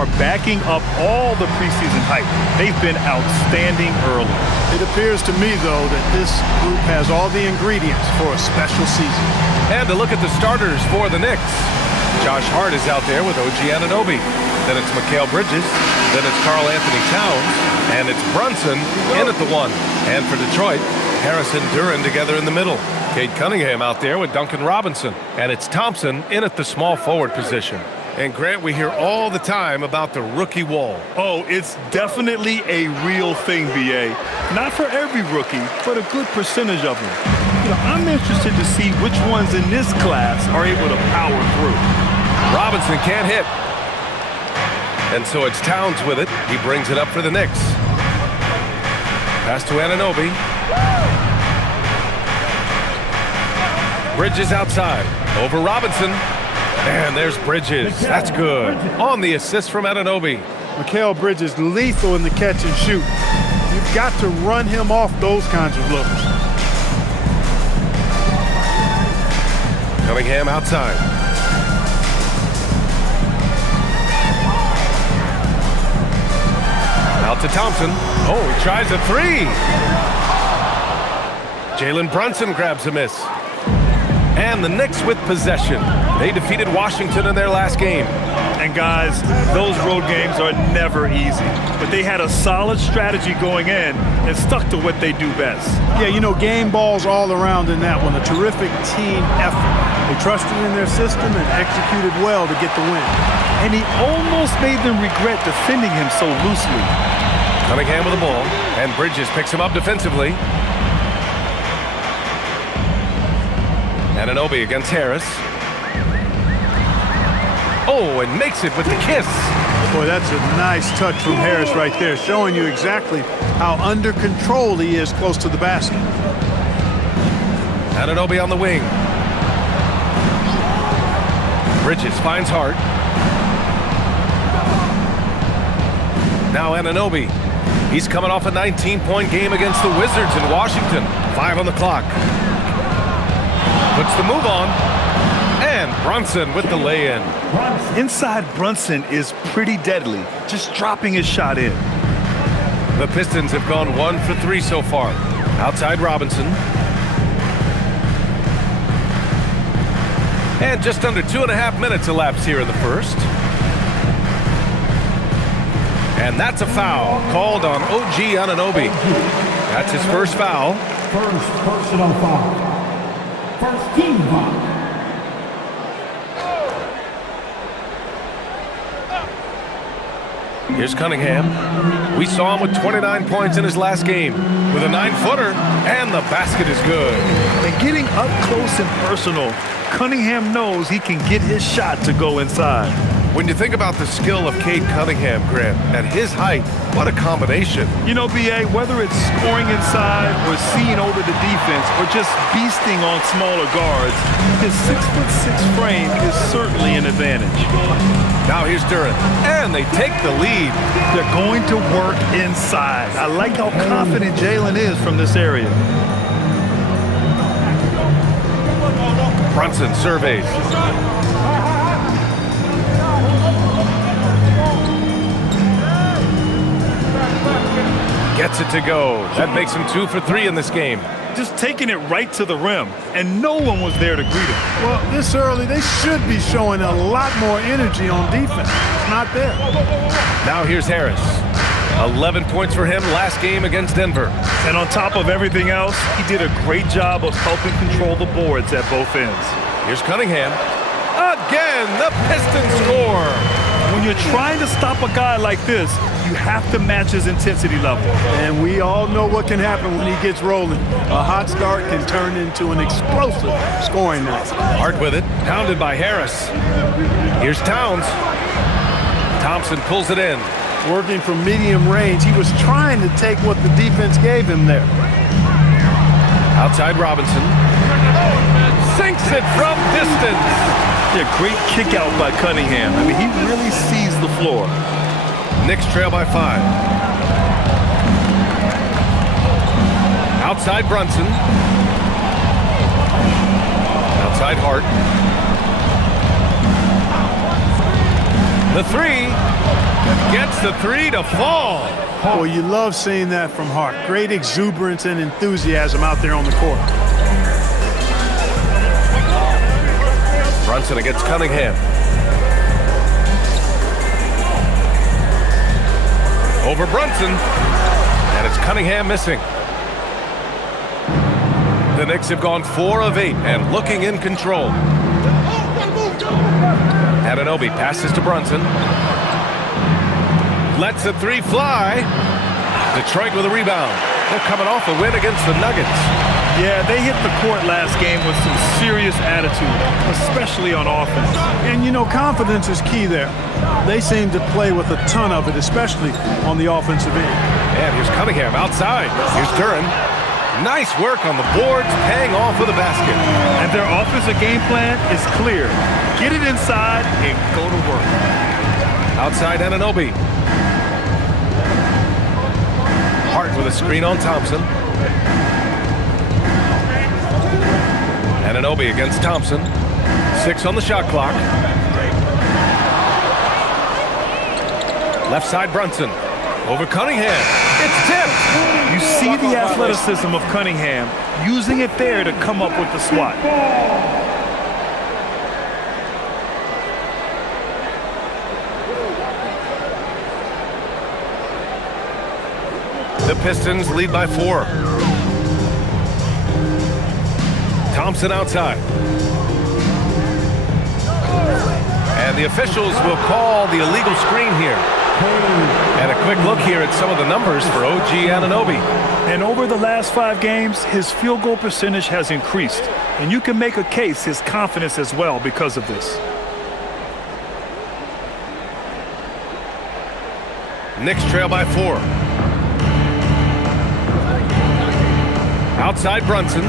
are backing up all the preseason hype. They've been outstanding early. It appears to me, though, that this group has all the ingredients for a special season. And to look at the starters for the Knicks. Josh Hart is out there with OG Anunoby. Then it's Mikal Bridges. Then it's Karl Anthony Towns. And it's Brunson in at the 1. And for Detroit, Harris and Duren together in the middle. Cade Cunningham out there with Duncan Robinson. And it's Thompson in at the small forward position. And Grant, we hear all the time about the rookie wall. Oh, it's definitely a real thing, B.A. Not for every rookie, but a good percentage of them. You know, I'm interested to see which ones in this class are able to power through. Robinson can't hit. And so it's Towns with it. He brings it up for the Knicks. Pass to Anunoby. Bridges outside. Over Robinson. And there's Bridges. That's good. On the assist from Anunoby. Mikal Bridges lethal in the catch and shoot. You've got to run him off those kinds of looks. Cunningham outside. Out to Thompson. Oh, he tries a 3. Jalen Brunson grabs a miss. And the Knicks with possession. They defeated Washington in their last game. And guys, those road games are never easy. But they had a solid strategy going in and stuck to what they do best. Yeah, you know, game balls all around in that one. A terrific team effort. They trusted in their system and executed well to get the win. And he almost made them regret defending him so loosely. Cunningham with the ball. And Bridges picks him up defensively. Anunoby against Harris. Oh, and makes it with the kiss. Boy, that's a nice touch from Harris right there, showing you exactly how under control he is close to the basket. Anunoby on the wing. Bridges finds Hart. Now Anunoby. He's coming off a 19-point game against the Wizards in Washington. 5 on the clock. Puts the move on. And Brunson with the lay-in. Inside Brunson is pretty deadly, just dropping his shot in. The Pistons have gone 1 for 3 so far. Outside Robinson. And just under 2.5 minutes elapsed here in the first. And that's a foul called on OG Anunoby. That's his first foul. First personal foul. First team foul. Here's Cunningham. We saw him with 29 points in his last game with a 9-footer, and the basket is good. And getting up close and personal, Cunningham knows he can get his shot to go inside. When you think about the skill of Cade Cunningham, Grant, at his height, what a combination. You know, B.A., whether it's scoring inside or seeing over the defense or just beasting on smaller guards, his 6'6" frame is certainly an advantage. Now here's Duren, and they take the lead. They're going to work inside. I like how confident Jalen is from this area. Brunson surveys. Gets it to go. That makes him 2 for 3 in this game. Just taking it right to the rim, and no one was there to greet him. Well, this early, they should be showing a lot more energy on defense. It's not there. Now here's Harris. 11 points for him last game against Denver. And on top of everything else, he did a great job of helping control the boards at both ends. Here's Cunningham. Again, the Pistons score. When you're trying to stop a guy like this, you have to match his intensity level. And we all know what can happen when he gets rolling. A hot start can turn into an explosive scoring night. Hart with it, pounded by Harris. Here's Towns. Thompson pulls it in. Working from medium range, he was trying to take what the defense gave him there. Outside Robinson. Sinks it from distance. Yeah, great kick out by Cunningham. I mean, he really sees the floor. Knicks trail by 5. Outside Brunson. Outside Hart. The three. Gets the three to fall. Boy, you love seeing that from Hart. Great exuberance and enthusiasm out there on the court. Brunson against Cunningham. Over Brunson. And it's Cunningham missing. The Knicks have gone 4 of 8 and looking in control. Anunoby passes to Brunson. Lets the three fly. Detroit with a rebound. They're coming off a win against the Nuggets. Yeah, they hit the court last game with some serious attitude, especially on offense. And, you know, confidence is key there. They seem to play with a ton of it, especially on the offensive end. And here's Cunningham outside. Here's Duren. Nice work on the boards, paying off with a basket. And their offensive game plan is clear. Get it inside and go to work. Outside Anunoby. Hart with a screen on Thompson. Anunoby against Thompson. 6 on the shot clock. Left side Brunson. Over Cunningham. It's tipped. You see the athleticism of Cunningham, using it there to come up with the swat. The Pistons lead by 4. Thompson outside. And the officials will call the illegal screen here. And a quick look here at some of the numbers for OG Anunoby. And over the last 5 games, his field goal percentage has increased. And you can make a case his confidence as well because of this. Knicks trail by 4. Outside Brunson.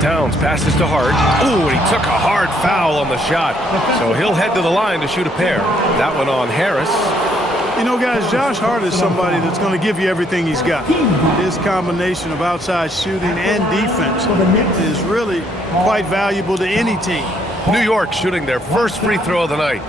Towns passes to Hart. Ooh, and he took a hard foul on the shot. So he'll head to the line to shoot a pair. That one on Harris. You know, guys, Josh Hart is somebody that's going to give you everything he's got. His combination of outside shooting and defense is really quite valuable to any team. New York shooting their first free throw of the night.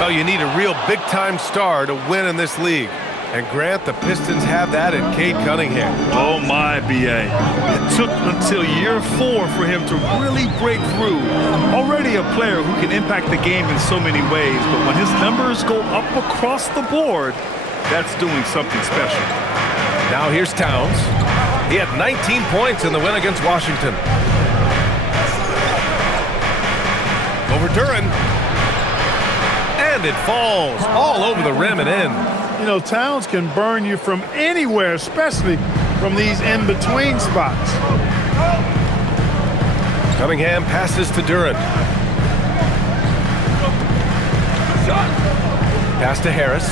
Well, you need a real big-time star to win in this league. And Grant, the Pistons have that in Cade Cunningham. Oh my, BA. It took until year 4 for him to really break through. Already a player who can impact the game in so many ways, but when his numbers go up across the board, that's doing something special. Now here's Towns. He had 19 points in the win against Washington. Over Duren. And it falls all over the rim and in. You know, Towns can burn you from anywhere, especially from these in-between spots. Cunningham passes to Duren. Pass to Harris.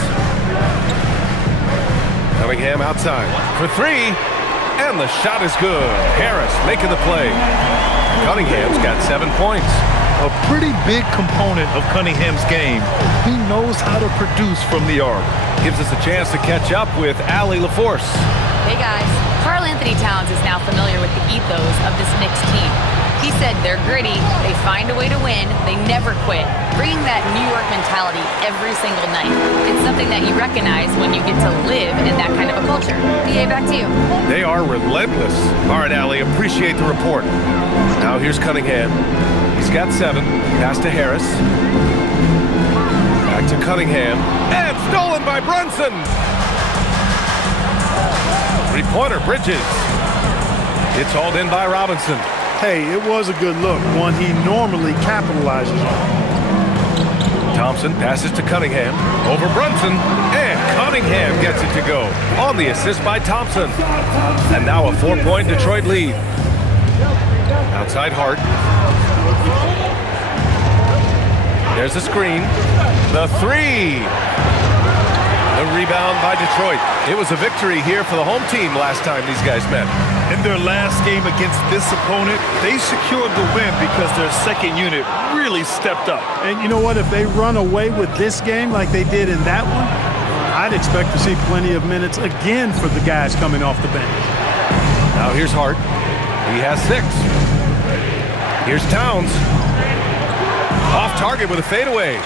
Cunningham outside for 3. And the shot is good. Harris making the play. Cunningham's got 7 points. A pretty big component of Cunningham's game. He knows how to produce from the arc. Gives us a chance to catch up with Allie LaForce. Hey guys, Karl Anthony Towns is now familiar with the ethos of this Knicks team. He said they're gritty, they find a way to win, they never quit, bringing that New York mentality every single night. It's something that you recognize when you get to live in that kind of a culture. BA, back to you. They are relentless. All right, Allie, appreciate the report. Now here's Cunningham. He's got 7. Pass to Harris. Back to Cunningham. And stolen by Brunson. 3-pointer, Bridges. It's hauled in by Robinson. Hey, it was a good look, one he normally capitalizes on. Thompson passes to Cunningham. Over Brunson. And Cunningham gets it to go. On the assist by Thompson. And now a 4-point Detroit lead. Outside Hart. There's a screen. The 3. The rebound by Detroit. It was a victory here for the home team last time these guys met. In their last game against this opponent, they secured the win because their second unit really stepped up. And you know what? If they run away with this game like they did in that one, I'd expect to see plenty of minutes again for the guys coming off the bench. Now here's Hart. He has 6. Here's Towns. Off target with a fadeaway.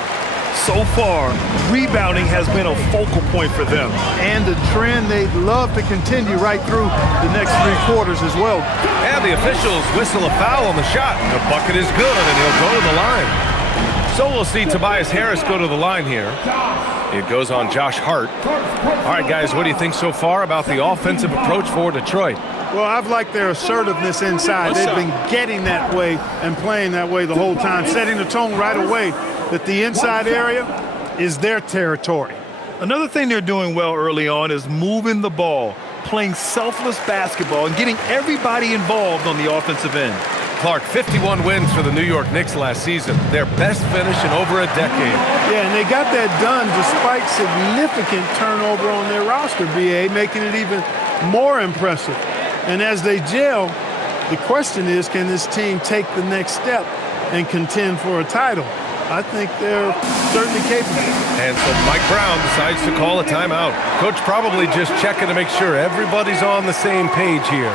So far, rebounding has been a focal point for them. And the trend they'd love to continue right through the next 3 quarters as well. And the officials whistle a foul on the shot. The bucket is good, and he'll go to the line. So we'll see Tobias Harris go to the line here. It goes on Josh Hart. All right, guys, what do you think so far about the offensive approach for Detroit? Well, I've liked their assertiveness inside. They've been getting that way and playing that way the whole time, setting the tone right away that the inside area is their territory. Another thing they're doing well early on is moving the ball, playing selfless basketball, and getting everybody involved on the offensive end. Clark, 51 wins for the New York Knicks last season. Their best finish in over a decade. Yeah, and they got that done despite significant turnover on their roster, BA, making it even more impressive. And as they gel, the question is, can this team take the next step and contend for a title? I think they're certainly capable. And so Mike Brown decides to call a timeout. Coach probably just checking to make sure everybody's on the same page here.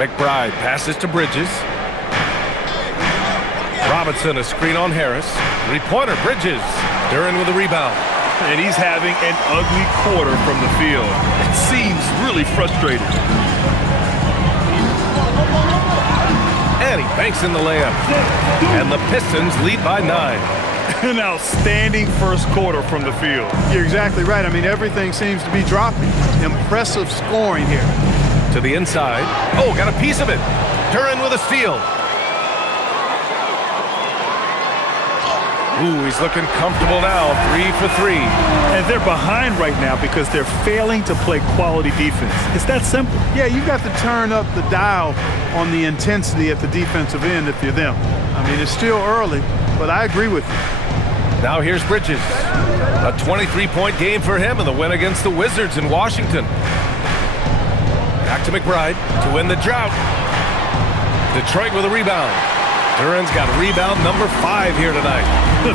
McBride passes to Bridges. Robinson a screen on Harris. 3-pointer, Bridges. Duren with a rebound. And he's having an ugly quarter from the field. It seems really frustrating. And he banks in the layup. And the Pistons lead by 9. An outstanding first quarter from the field. You're exactly right. I mean, everything seems to be dropping. Impressive scoring here. To the inside. Oh, got a piece of it. Duren with a steal. Ooh, he's looking comfortable now. 3 for 3. And they're behind right now because they're failing to play quality defense. It's that simple. Yeah, you've got to turn up the dial on the intensity at the defensive end if you're them. I mean, it's still early, but I agree with you. Now here's Bridges. A 23-point game for him in the win against the Wizards in Washington. Back to McBride to win the drought. Detroit with a rebound. Duren's got rebound number 5 here tonight.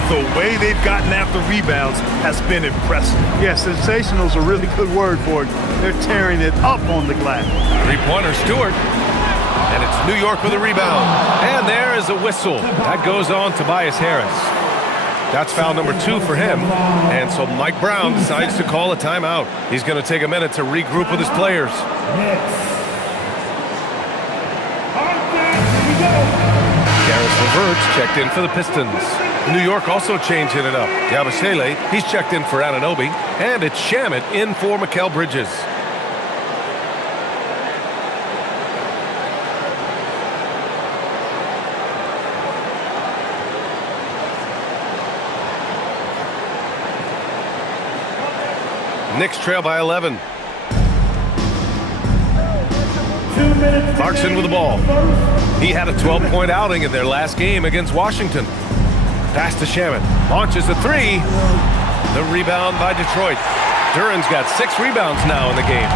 The way they've gotten after rebounds has been impressive. Yeah, sensational is a really good word for it. They're tearing it up on the glass. 3-pointer, Stewart. And it's New York with a rebound. And there is a whistle. That goes on Tobias Harris. That's foul number 2 for him. And so Mike Brown decides to call a timeout. He's going to take a minute to regroup with his players. Garris LeVert checked in for the Pistons. New York also changing it up. Yabusele, he's checked in for Anunoby. And it's Shamet in for Mikal Bridges. Knicks trail by 11. Clarkson with the ball. He had a 12-point outing in their last game against Washington. Pass to Shamet. Launches a 3. The rebound by Detroit. Duren's got 6 rebounds now in the game.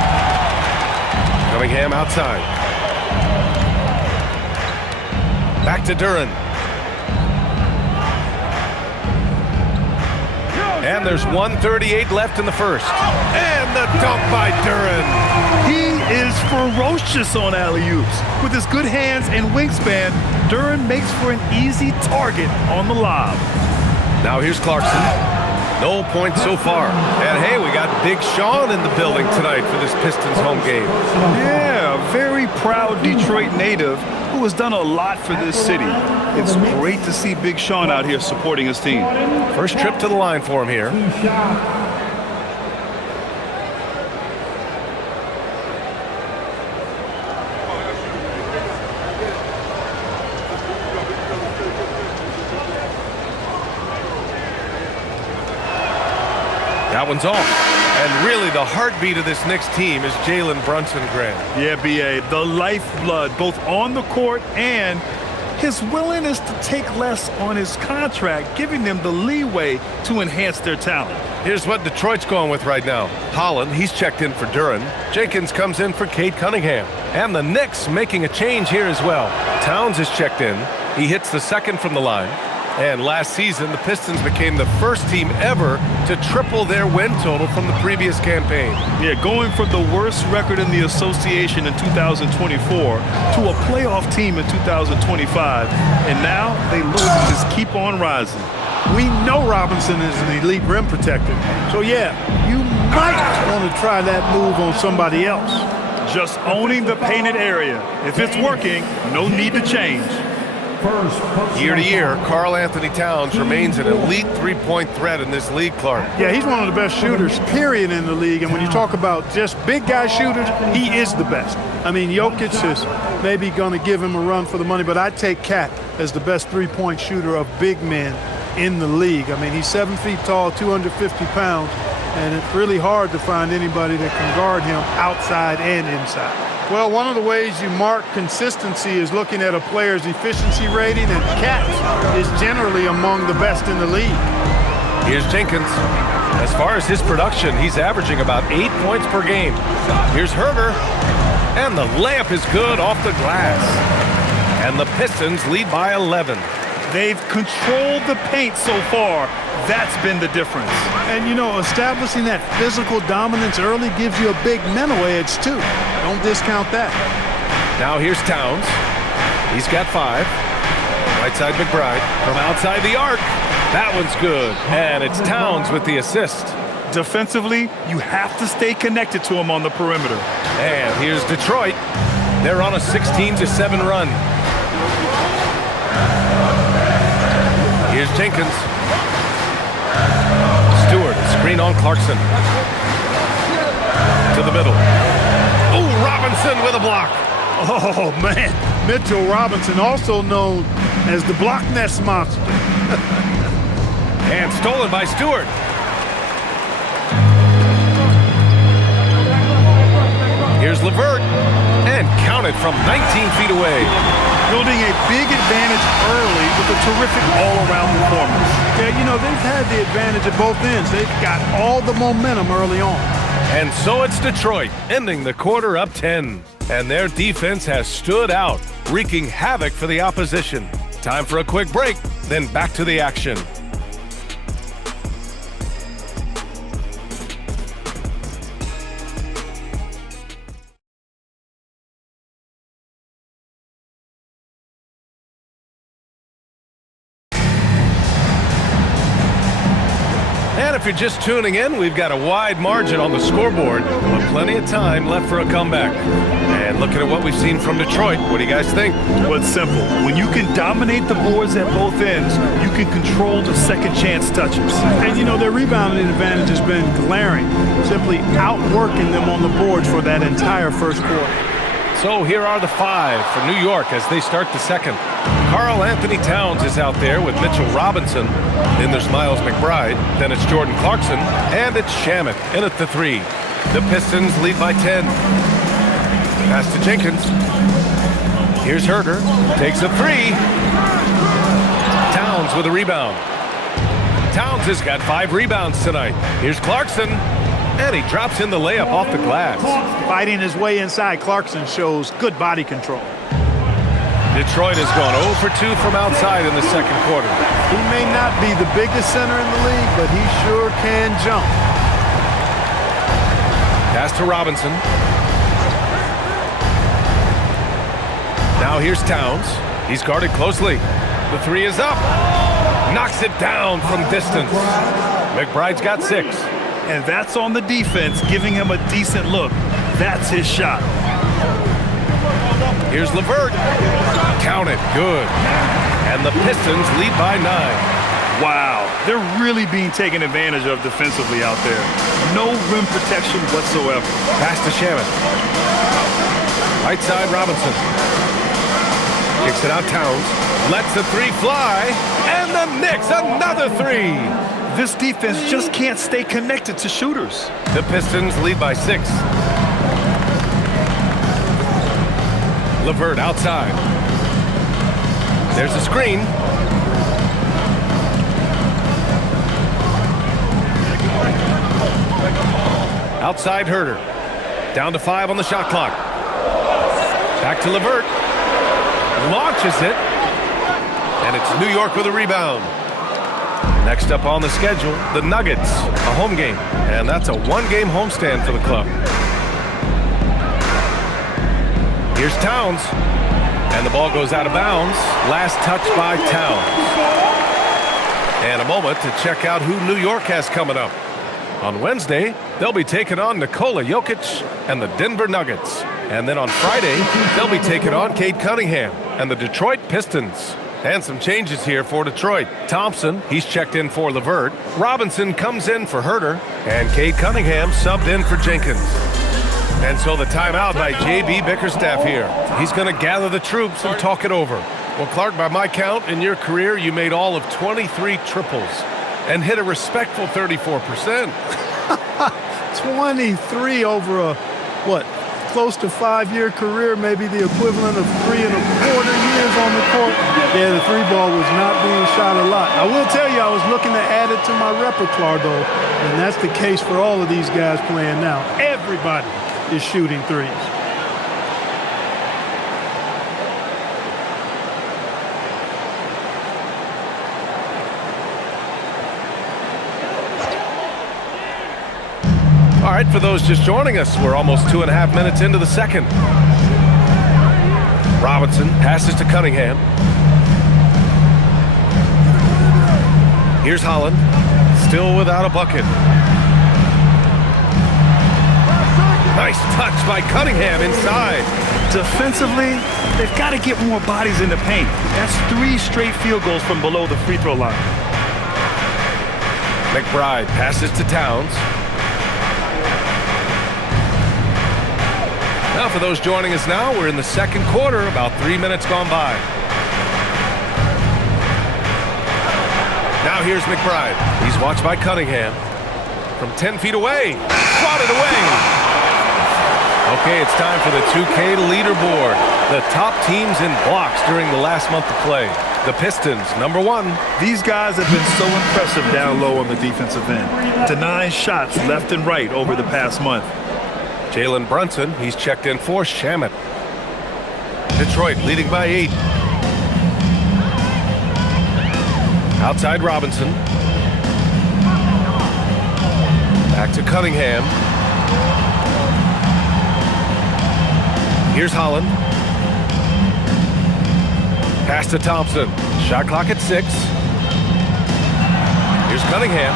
Cunningham outside. Back to Duren. And there's 1:38 left in the first. And the dunk by Duren. He is ferocious on alley-oops. With his good hands and wingspan, Duren makes for an easy target on the lob. Now here's Clarkson. No points so far. And hey, we got Big Sean in the building tonight for this Pistons home game. Yeah, a very proud Detroit native who has done a lot for this city. It's great to see Big Sean out here supporting his team. First trip to the line for him here. That one's off. And really, the heartbeat of this Knicks team is Jalen Brunson, Grant. Yeah, B.A., the lifeblood, both on the court and his willingness to take less on his contract, giving them the leeway to enhance their talent. Here's what Detroit's going with right now. Holland, he's checked in for Duren. Jenkins comes in for Cade Cunningham. And the Knicks making a change here as well. Towns is checked in. He hits the second from the line. And last season, the Pistons became the first team ever to triple their win total from the previous campaign. Yeah, going from the worst record in the association in 2024 to a playoff team in 2025. And now they look to just keep on rising. We know Robinson is an elite rim protector. So, yeah, you might want to try that move on somebody else. Just owning the painted area. If it's working, no need to change. Year to year, Karl Anthony Towns remains an elite three-point threat in this league, Clark. Yeah, he's one of the best shooters, period, in the league. And when you talk about just big guy shooters, he is the best. I mean, Jokic is maybe going to give him a run for the money, but I take Cat as the best three-point shooter of big men in the league. I mean, he's 7 feet tall, 250 pounds, and it's really hard to find anybody that can guard him outside and inside. Well, one of the ways you mark consistency is looking at a player's efficiency rating, and Cat is generally among the best in the league. Here's Jenkins. As far as his production, he's averaging about 8 points per game. Here's Herter, and the layup is good off the glass. And the Pistons lead by 11. They've controlled the paint so far. That's been the difference. And, you know, establishing that physical dominance early gives you a big mental edge, too. Don't discount that. Now here's Towns. He's got 5. Right side McBride. From outside the arc. That one's good. And it's Towns with the assist. Defensively, you have to stay connected to him on the perimeter. And here's Detroit. They're on a 16-7 run. Here's Jenkins. Stewart, screen on Clarkson. To the middle. Oh, Robinson with a block. Oh, man. Mitchell Robinson, also known as the block nest monster. And stolen by Stewart. Here's LeVert. And counted from 19 feet away. Building a big advantage early with a terrific all-around performance. Yeah, you know, they've had the advantage at both ends. They've got all the momentum early on. And so it's Detroit, ending the quarter up 10. And their defense has stood out, wreaking havoc for the opposition. Time for a quick break, then back to the action. And if you're just tuning in, we've got a wide margin on the scoreboard, but plenty of time left for a comeback. And looking at what we've seen from Detroit, what do you guys think? Well, it's simple. When you can dominate the boards at both ends, you can control the second chance touches. And, you know, their rebounding advantage has been glaring, simply outworking them on the boards for that entire first quarter. So here are the 5 for New York as they start the second. Karl Anthony Towns is out there with Mitchell Robinson. Then there's Miles McBride. Then it's Jordan Clarkson. And it's Shamet in at the 3. The Pistons lead by 10. Pass to Jenkins. Here's Herter. Takes a 3. Towns with a rebound. Towns has got 5 rebounds tonight. Here's Clarkson. And he drops in the layup off the glass. Fighting his way inside, Clarkson shows good body control. Detroit has gone 0 for 2 from outside in the second quarter. He may not be the biggest center in the league, but he sure can jump. Pass to Robinson. Now here's Towns. He's guarded closely. The 3 is up. Knocks it down from distance. McBride's got 6. And that's on the defense, giving him a decent look. That's his shot. Here's LeVert. Count it. Good. And the Pistons lead by 9. Wow, they're really being taken advantage of defensively out there. No rim protection whatsoever. Pass to Shamet. Right side, Robinson. Kicks it out, Towns. Lets the 3 fly. And the Knicks, another 3. This defense just can't stay connected to shooters. The Pistons lead by 6. LeVert outside. There's a screen. Outside Herter. Down to 5 on the shot clock. Back to LeVert. Launches it. And it's New York with a rebound. Next up on the schedule, the Nuggets, a home game. And that's a one-game homestand for the club. Here's Towns. And the ball goes out of bounds. Last touch by Towns. And a moment to check out who New York has coming up. On Wednesday, they'll be taking on Nikola Jokic and the Denver Nuggets. And then on Friday, they'll be taking on Cade Cunningham and the Detroit Pistons. And some changes here for Detroit. Thompson, he's checked in for LeVert. Robinson comes in for Herter. And Cade Cunningham subbed in for Jenkins. And so the timeout by J.B. Bickerstaff here. He's going to gather the troops and talk it over. Well, Clark, by my count, in your career, you made all of 23 triples and hit a respectful 34%. 23 over a, close to 5-year career, maybe the equivalent of 3 1/4 years on the court. Yeah, the 3-ball was not being shot a lot. I will tell you, I was looking to add it to my repertoire, though, and that's the case for all of these guys playing now. Everybody is shooting threes. All right, for those just joining us, we're almost 2.5 minutes into the second. Robinson passes to Cunningham. Here's Holland, still without a bucket. Nice touch by Cunningham inside. Defensively, they've got to get more bodies in the paint. That's 3 straight field goals from below the free throw line. McBride passes to Towns. Now, for those joining us now, we're in the second quarter, about 3 minutes gone by. Now here's McBride. He's watched by Cunningham. From 10 feet away. Swatted away. Okay, it's time for the 2K leaderboard. The top teams in blocks during the last month of play. The Pistons, number 1. These guys have been so impressive down low on the defensive end. Denying shots left and right over the past month. Jalen Brunson, he's checked in for Shamet. Detroit leading by 8. Outside Robinson. Back to Cunningham. Here's Holland. Pass to Thompson. Shot clock at 6. Here's Cunningham.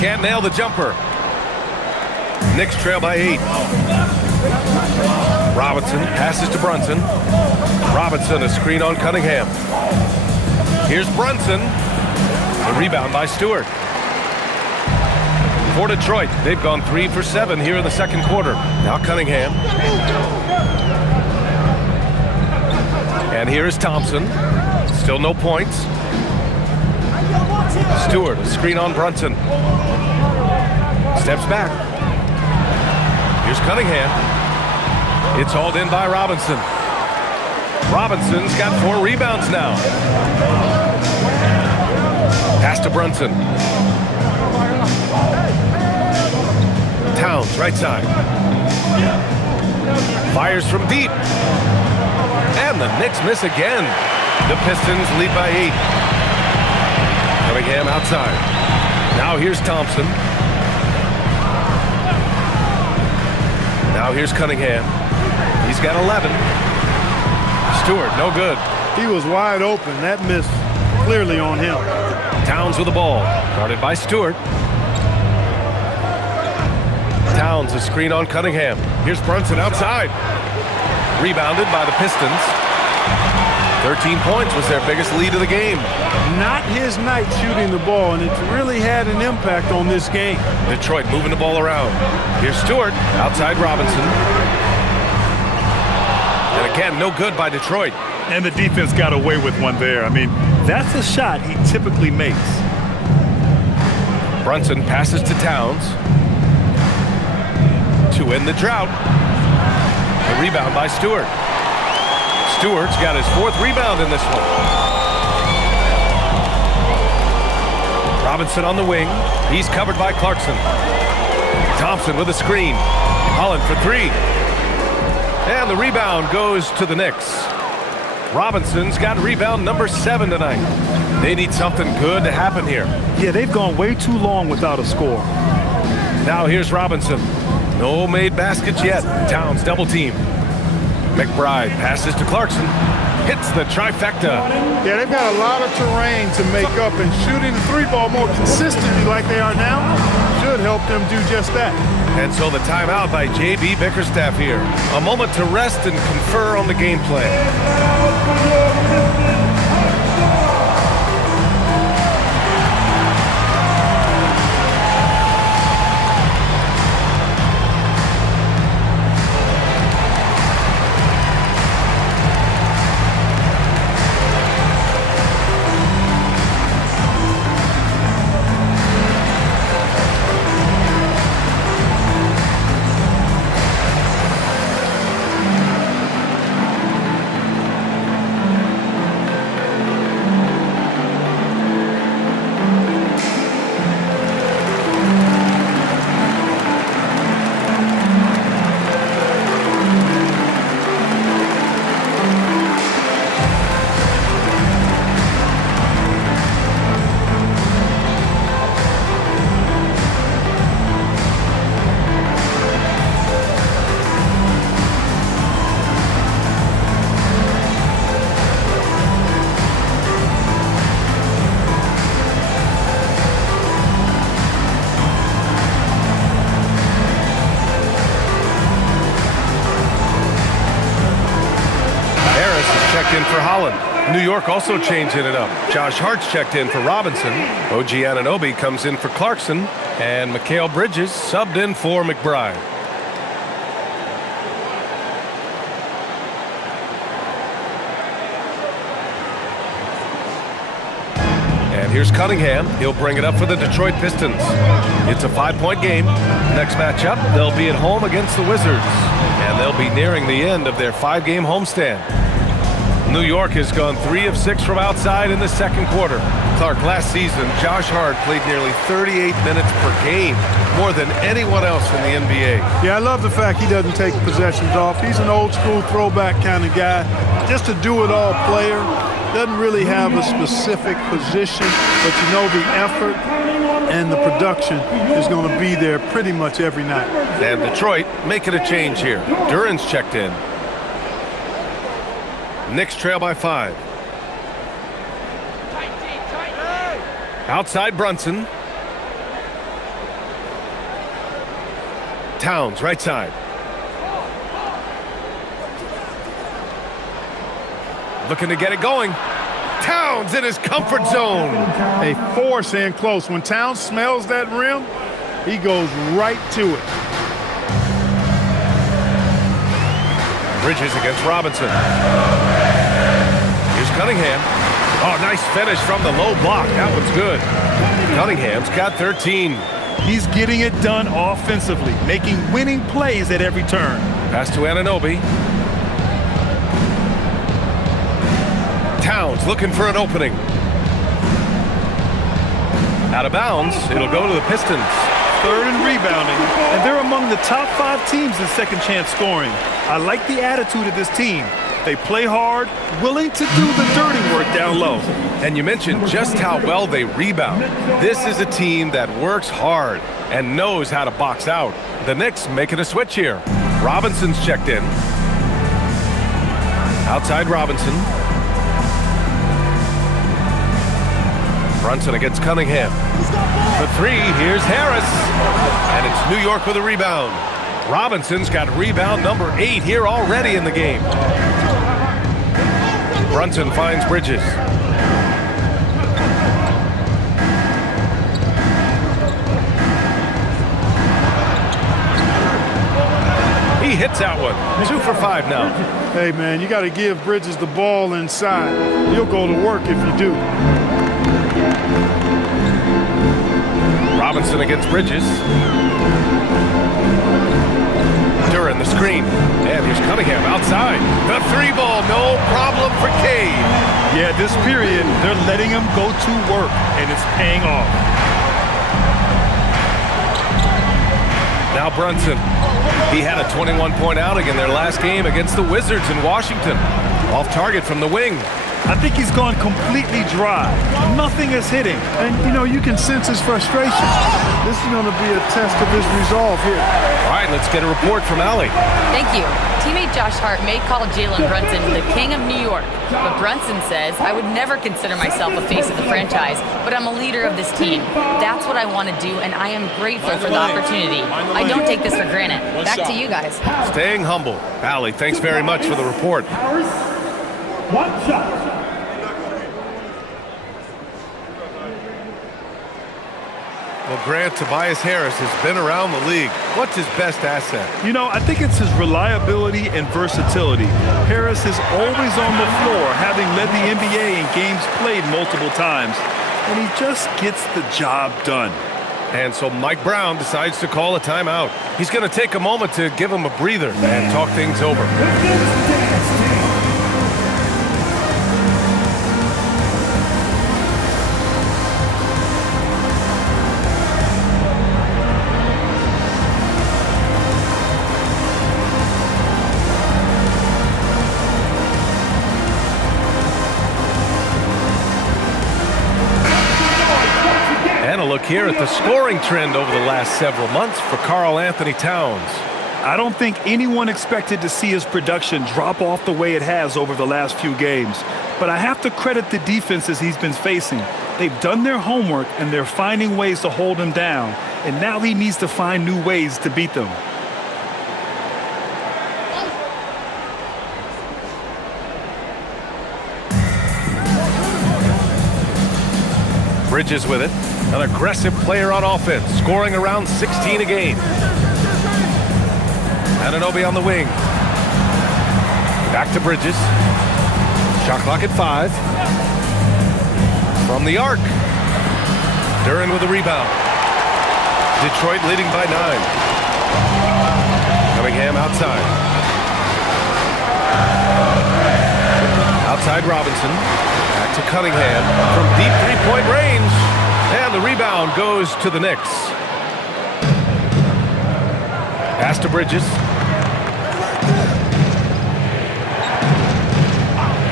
Can't nail the jumper. Knicks trail by 8. Robinson passes to Brunson. Robinson, a screen on Cunningham. Here's Brunson. The rebound by Stewart. For Detroit, they've gone 3 for 7 here in the second quarter. Now Cunningham. And here is Thompson. Still no points. Stewart, a screen on Brunson. Steps back. Here's Cunningham. It's hauled in by Robinson. Robinson's got 4 rebounds now. Pass to Brunson. Towns, right side. Fires from deep. And the Knicks miss again. The Pistons lead by 8. Cunningham outside. Now here's Thompson. Now here's Cunningham. He's got 11. Stewart, no good. He was wide open. That miss clearly on him. Towns with the ball. Guarded by Stewart. Towns, a screen on Cunningham. Here's Brunson outside. Rebounded by the Pistons. 13 points was their biggest lead of the game. Not his night shooting the ball, and it's really had an impact on this game. Detroit moving the ball around. Here's Stewart, outside Robinson. And again, no good by Detroit. And the defense got away with one there. I mean, that's a shot he typically makes. Brunson passes to Towns to end the drought. The rebound by Stewart. Stewart's got his 4th rebound in this one. Robinson on the wing. He's covered by Clarkson. Thompson with a screen. Holland for 3. And the rebound goes to the Knicks. Robinson's got rebound number 7 tonight. They need something good to happen here. Yeah, they've gone way too long without a score. Now here's Robinson. No made baskets yet. Towns double team. McBride passes to Clarkson. Hits the trifecta. Yeah, they've got a lot of terrain to make up, and shooting the 3-ball more consistently like they are now should help them do just that. And so the timeout by J.B. Bickerstaff here. A moment to rest and confer on the game plan. In for Holland. New York also changing it up. Josh Hart's checked in for Robinson. OG Anunoby comes in for Clarkson. And Mikal Bridges subbed in for McBride. And here's Cunningham. He'll bring it up for the Detroit Pistons. It's a 5-point game. Next matchup, they'll be at home against the Wizards. And they'll be nearing the end of their 5-game homestand. New York has gone 3 of 6 from outside in the second quarter. Clark, last season, Josh Hart played nearly 38 minutes per game, more than anyone else in the NBA. Yeah, I love the fact he doesn't take possessions off. He's an old-school throwback kind of guy. Just a do-it-all player. Doesn't really have a specific position, but you know the effort and the production is going to be there pretty much every night. And Detroit making a change here. Duran's checked in. Knicks trail by 5. Outside Brunson. Towns, right side. Looking to get it going. Towns in his comfort zone. A force in close. When Towns smells that rim, he goes right to it. Bridges against Robinson. Here's Cunningham. Oh, nice finish from the low block. That one's good. Cunningham's got 13. He's getting it done offensively, making winning plays at every turn. Pass to Anunoby. Towns looking for an opening. Out of bounds. It'll go to the Pistons. 3rd in rebounding, and they're among the top 5 teams in second chance scoring. I like the attitude of this team. They play hard, willing to do the dirty work down low. And you mentioned just how well they rebound. This is a team that works hard and knows how to box out. The Knicks making a switch here. Robinson's checked in. Outside Robinson. Brunson against Cunningham. For 3, here's Harris. And it's New York with a rebound. Robinson's got rebound number 8 here already in the game. Brunson finds Bridges. He hits that one. 2 for 5 now. Hey, man, you got to give Bridges the ball inside. He'll go to work if you do. Robinson against Bridges. Duran, the screen. And here's Cunningham outside. The three ball, no problem for Cade. Yeah, this period, they're letting him go to work, and it's paying off. Now Brunson. He had a 21-point outing in their last game against the Wizards in Washington. Off target from the wing. I think he's gone completely dry. Nothing is hitting. And, you know, you can sense his frustration. This is going to be a test of his resolve here. All right, let's get a report from Allie. Thank you. Teammate Josh Hart may call Jalen Brunson the king of New York, but Brunson says, I would never consider myself a face of the franchise, but I'm a leader of this team. That's what I want to do, and I am grateful for the opportunity. I don't take this for granted. Back to you guys. Staying humble. Allie, thanks very much for the report. One shot. Well, Grant, Tobias Harris has been around the league. What's his best asset? You know, I think it's his reliability and versatility. Harris is always on the floor, having led the NBA in games played multiple times, and he just gets the job done. And so Mike Brown decides to call a timeout. He's going to take a moment to give him a breather and talk things over. Look here at the scoring trend over the last several months for Karl Anthony Towns. I don't think anyone expected to see his production drop off the way it has over the last few games. But I have to credit the defenses he's been facing. They've done their homework, and they're finding ways to hold him down. And now he needs to find new ways to beat them. Bridges with it. An aggressive player on offense, scoring around 16 a game. Anunoby on the wing. Back to Bridges. Shot clock at 5. From the arc. Duran with a rebound. Detroit leading by 9. Cunningham outside. Outside Robinson. Back to Cunningham from deep three-point range. And the rebound goes to the Knicks. Pass to Bridges.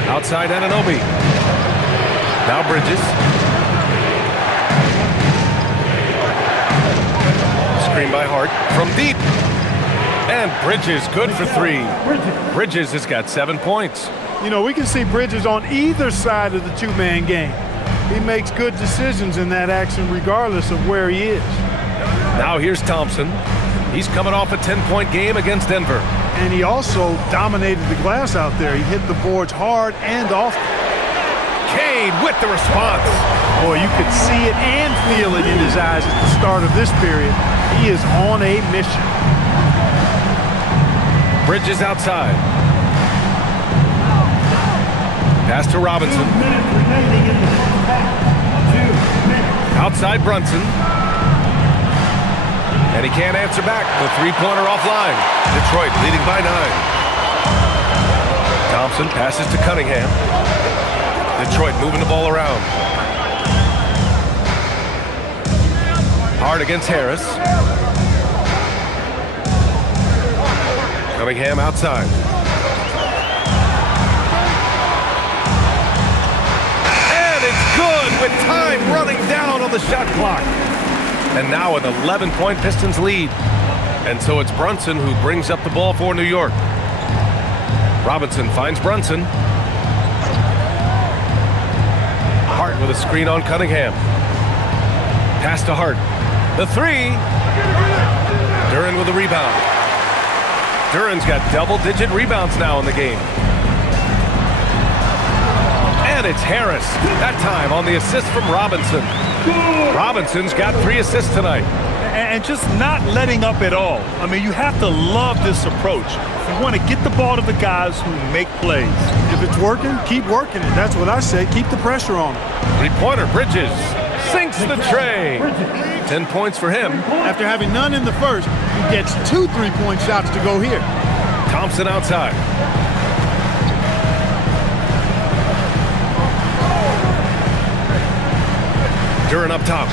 Outside Anunoby. Now Bridges. Screen by Hart from deep. And Bridges good for 3. Bridges has got 7 points. You know, we can see Bridges on either side of the two-man game. He makes good decisions in that action regardless of where he is. Now here's Thompson. He's coming off a 10-point game against Denver. And he also dominated the glass out there. He hit the boards hard and often. Cade with the response. Boy, you could see it and feel it in his eyes at the start of this period. He is on a mission. Bridges outside. Pass to Robinson. Outside Brunson. And he can't answer back. The three-pointer offline. Detroit leading by 9. Thompson passes to Cunningham. Detroit moving the ball around. Hard against Harris. Cunningham outside. And it's good with time running down on the shot clock. And now an 11-point Pistons lead. And so it's Brunson who brings up the ball for New York. Robinson finds Brunson. Hart with a screen on Cunningham. Pass to Hart. The 3. Duran with a rebound. Duran's got double-digit rebounds now in the game. And it's Harris, that time on the assist from Robinson. Robinson's got 3 assists tonight. And just not letting up at all. I mean, you have to love this approach. You want to get the ball to the guys who make plays. If it's working, keep working it. That's what I say. Keep the pressure on him. Three-pointer, Bridges sinks the tray. 10 points for him. After having none in the first, he gets 2 3-point shots to go here. Thompson outside. Duran up top.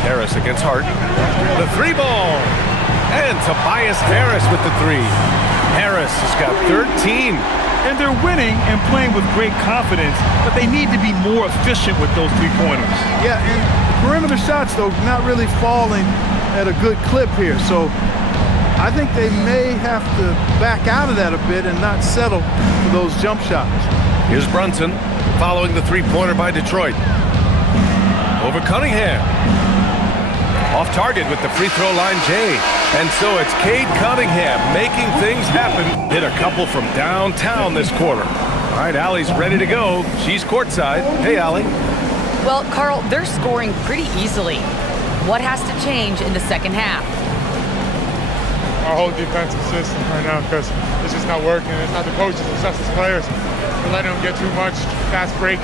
Harris against Hart. The 3-ball. And Tobias Harris with the 3. Harris has got 13. And they're winning and playing with great confidence, but they need to be more efficient with those 3-pointers. Yeah, and perimeter shots, though, not really falling at a good clip here. So I think they may have to back out of that a bit and not settle for those jump shots. Here's Brunson following the 3-pointer by Detroit. Over Cunningham. Off target with the free throw line, Jay. And so it's Cade Cunningham making things happen. Hit a couple from downtown this quarter. All right, Allie's ready to go. She's courtside. Hey, Allie. Well, Carl, they're scoring pretty easily. What has to change in the second half? Our whole defensive system right now, because it's just not working. It's not the coaches, it's us as players. We're letting them get too much fast break.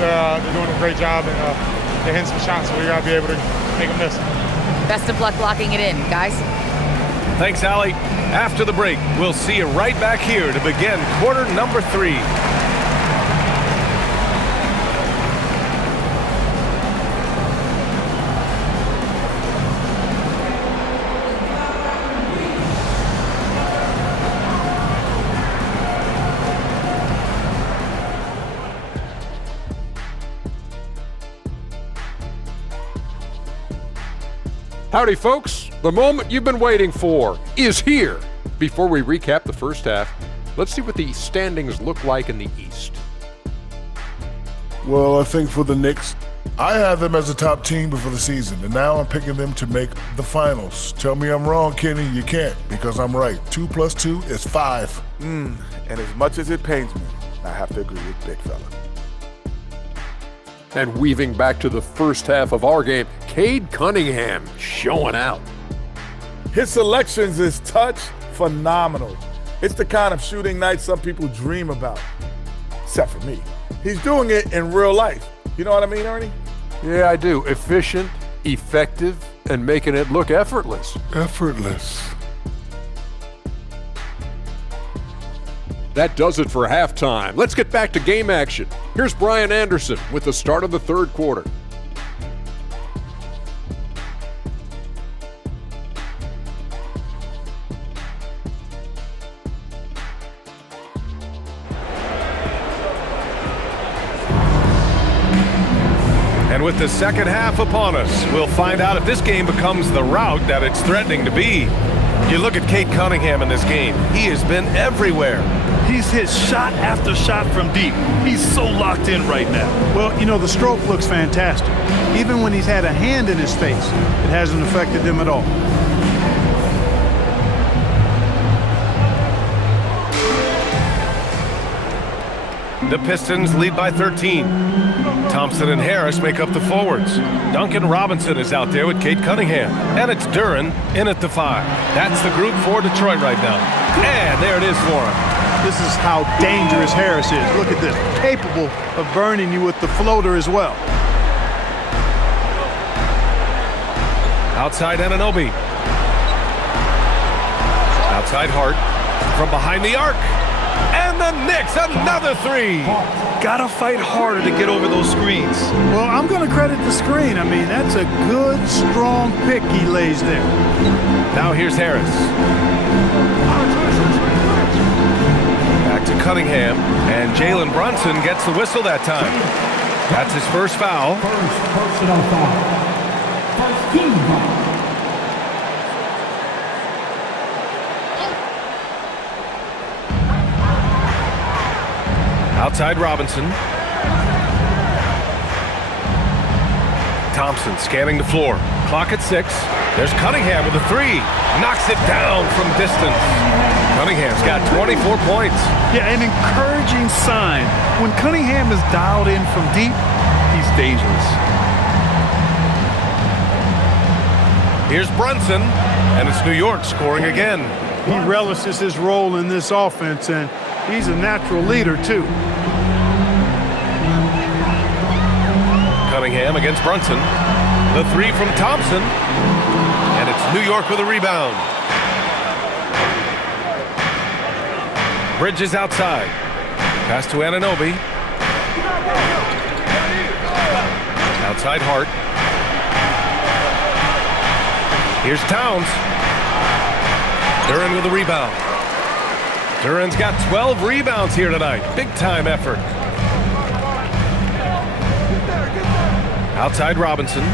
They're doing a great job, and they're hitting some shots, so we got to be able to make them miss. Best of luck blocking it in, guys. Thanks, Allie. After the break, we'll see you right back here to begin quarter number 3. Howdy, folks. The moment you've been waiting for is here. Before we recap the first half, let's see what the standings look like in the East. Well, I think for the Knicks, I had them as a top team before the season, and now I'm picking them to make the finals. Tell me I'm wrong, Kenny. You can't, because I'm right. 2 + 2 is 5. And as much as it pains me, I have to agree with Big Fella. And weaving back to the first half of our game, Cade Cunningham showing out. His selections is touch phenomenal. It's the kind of shooting night some people dream about, except for me. He's doing it in real life. You know what I mean, Ernie? Yeah, I do. Efficient, effective, and making it look effortless. Effortless. That does it for halftime. Let's get back to game action. Here's Brian Anderson with the start of the third quarter. And with the second half upon us, we'll find out if this game becomes the rout that it's threatening to be. You look at Cade Cunningham in this game. He has been everywhere. He's hit shot after shot from deep. He's so locked in right now. Well, you know, the stroke looks fantastic. Even when he's had a hand in his face, it hasn't affected him at all. The Pistons lead by 13. Thompson and Harris make up the forwards. Duncan Robinson is out there with Cade Cunningham. And it's Duran in at the 5. That's the group for Detroit right now. And there it is for him. This is how dangerous Harris is. Look at this. Capable of burning you with the floater as well. Outside Anunoby. Outside Hart. From behind the arc. And the Knicks, another 3. Gotta fight harder to get over those screens. Well, I'm going to credit the screen. I mean, that's a good, strong pick he lays there. Now here's Harris. Back to Cunningham, and Jalen Brunson gets the whistle that time. That's his first foul. First personal foul. First team foul. Outside Robinson. Thompson scanning the floor. Clock at 6. There's Cunningham with a 3. Knocks it down from distance. Cunningham's got 24 points. Yeah, an encouraging sign. When Cunningham is dialed in from deep, he's dangerous. Here's Brunson, and it's New York scoring again. He relishes his role in this offense, and he's a natural leader, too. Cunningham against Brunson. The three from Thompson. And it's New York with a rebound. Bridges outside. Pass to Anunoby. Outside Hart. Here's Towns. Duren with a rebound. Duren's got 12 rebounds here tonight. Big time effort. Outside Robinson.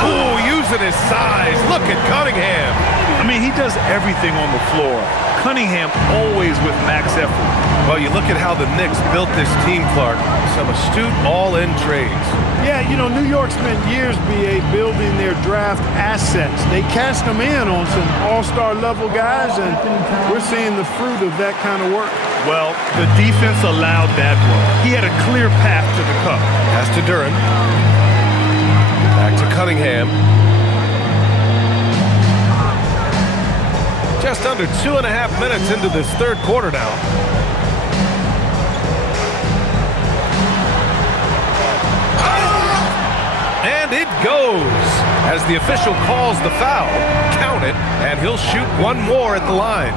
Oh, using his size. Look at Cunningham. I mean, he does everything on the floor. Cunningham always with max effort. Well, you look at how the Knicks built this team, Clark. Some astute all-in trades. Yeah, you know, New York spent years, B.A., building their draft assets. They cast them in on some all-star level guys, and we're seeing the fruit of that kind of work. Well, the defense allowed that one. He had a clear path to the cup. Pass to Duren. Back to Cunningham. Just under 2.5 minutes into this third quarter now. And it goes. As the official calls the foul, count it, and he'll shoot one more at the line.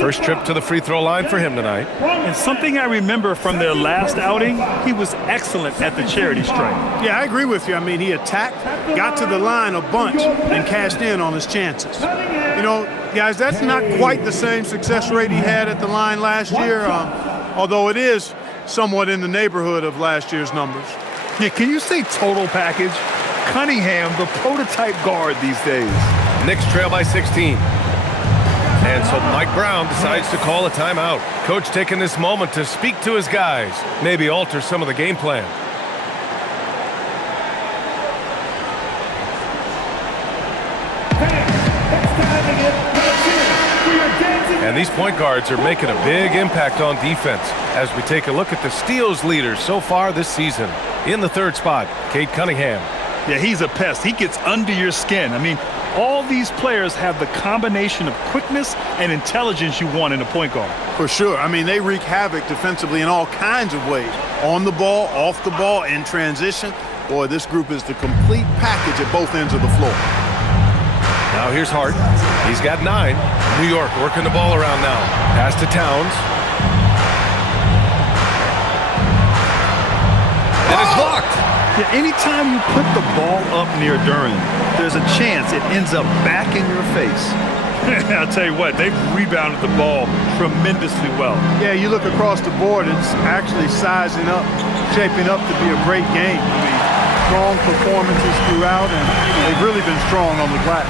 First trip to the free throw line for him tonight. And something I remember from their last outing, he was excellent at the charity stripe. Yeah, I agree with you. I mean, he attacked, got to the line a bunch, and cashed in on his chances. You know, guys, that's not quite the same success rate he had at the line last year, although it is somewhat in the neighborhood of last year's numbers. Yeah, can you say total package? Cunningham, the prototype guard these days. Knicks trail by 16. And so Mike Brown decides to call a timeout. Coach taking this moment to speak to his guys, maybe alter some of the game plan. And these point guards are making a big impact on defense as we take a look at the steals leaders so far this season. In the third spot, Cade Cunningham. Yeah, he's a pest. He gets under your skin. I mean, all these players have the combination of quickness and intelligence you want in a point guard. For sure. I mean, they wreak havoc defensively in all kinds of ways. On the ball, off the ball, in transition. Boy, this group is the complete package at both ends of the floor. Now here's Hart. He's got 9. New York working the ball around now. Pass to Towns. And it's blocked. Yeah, anytime you put the ball up near Duren, there's a chance it ends up back in your face. I'll tell you what, they've rebounded the ball tremendously well. Yeah, you look across the board, it's actually sizing up, shaping up to be a great game. I mean, strong performances throughout, and they've really been strong on the glass.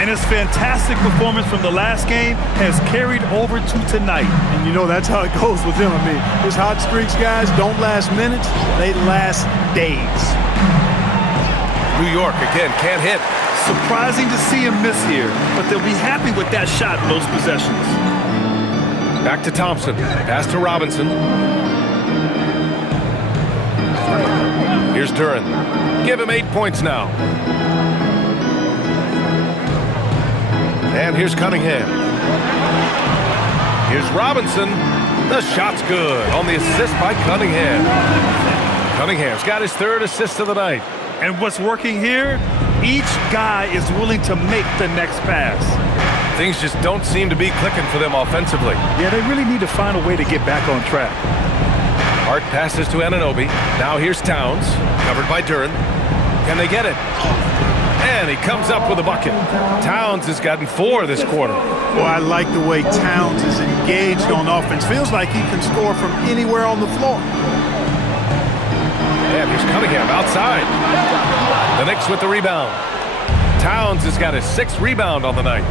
And his fantastic performance from the last game has carried over to tonight. And you know that's how it goes with him. I mean, his hot streaks, guys, don't last minutes, they last days. New York, again, can't hit. Surprising to see him miss here, but they'll be happy with that shot most possessions. Back to Thompson. Pass to Robinson. Here's Duren. Give him 8 points now. And here's Cunningham. Here's Robinson. The shot's good on the assist by Cunningham. Cunningham's got his 3rd assist of the night. And what's working here? Each guy is willing to make the next pass. Things just don't seem to be clicking for them offensively. Yeah, they really need to find a way to get back on track. Hart passes to Anunoby. Now here's Towns, covered by Duren. Can they get it? And he comes up with a bucket. Towns has gotten 4 this quarter. Well, I like the way Towns is engaged on offense. Feels like he can score from anywhere on the floor. And here's Cunningham outside. The Knicks with the rebound. Towns has got his 6th rebound on the night.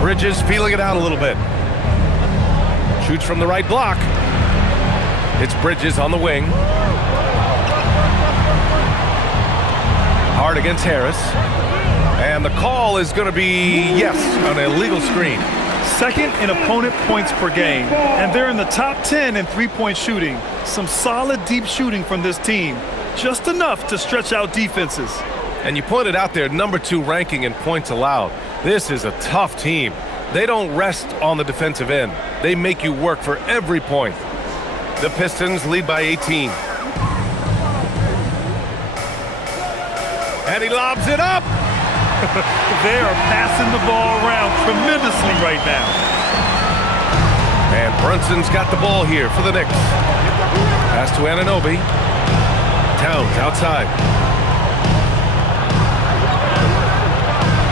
Bridges feeling it out a little bit. Shoots from the right block. It's Bridges on the wing. Hard against Harris. And the call is going to be, yes, an illegal screen. 2nd in opponent points per game. And they're in the top 10 in three-point shooting. Some solid deep shooting from this team. Just enough to stretch out defenses. And you pointed out their number 2 ranking in points allowed. This is a tough team. They don't rest on the defensive end. They make you work for every point. The Pistons lead by 18. And he lobs it up. They are passing the ball around tremendously right now. And Brunson's got the ball here for the Knicks. Pass to Anunoby. Towns outside.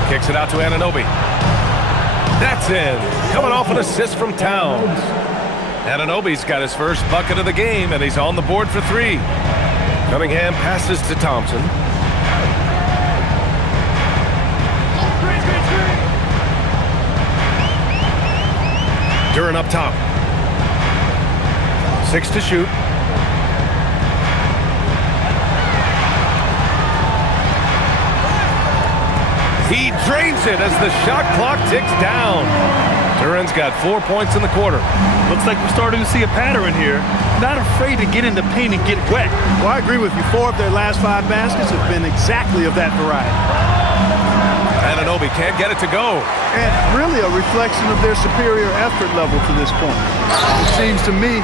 Kicks it out to Anunoby. That's in. Coming off an assist from Towns. Anunoby's got his first bucket of the game, and he's on the board for 3. Cunningham passes to Thompson. Duren up top. 6 to shoot. He drains it as the shot clock ticks down. Duren's got 4 points in the quarter. Looks like we're starting to see a pattern here. Not afraid to get in the paint and get wet. Well, I agree with you. 4 of their last 5 baskets have been exactly of that variety. Anunoby can't get it to go. And really a reflection of their superior effort level to this point. It seems to me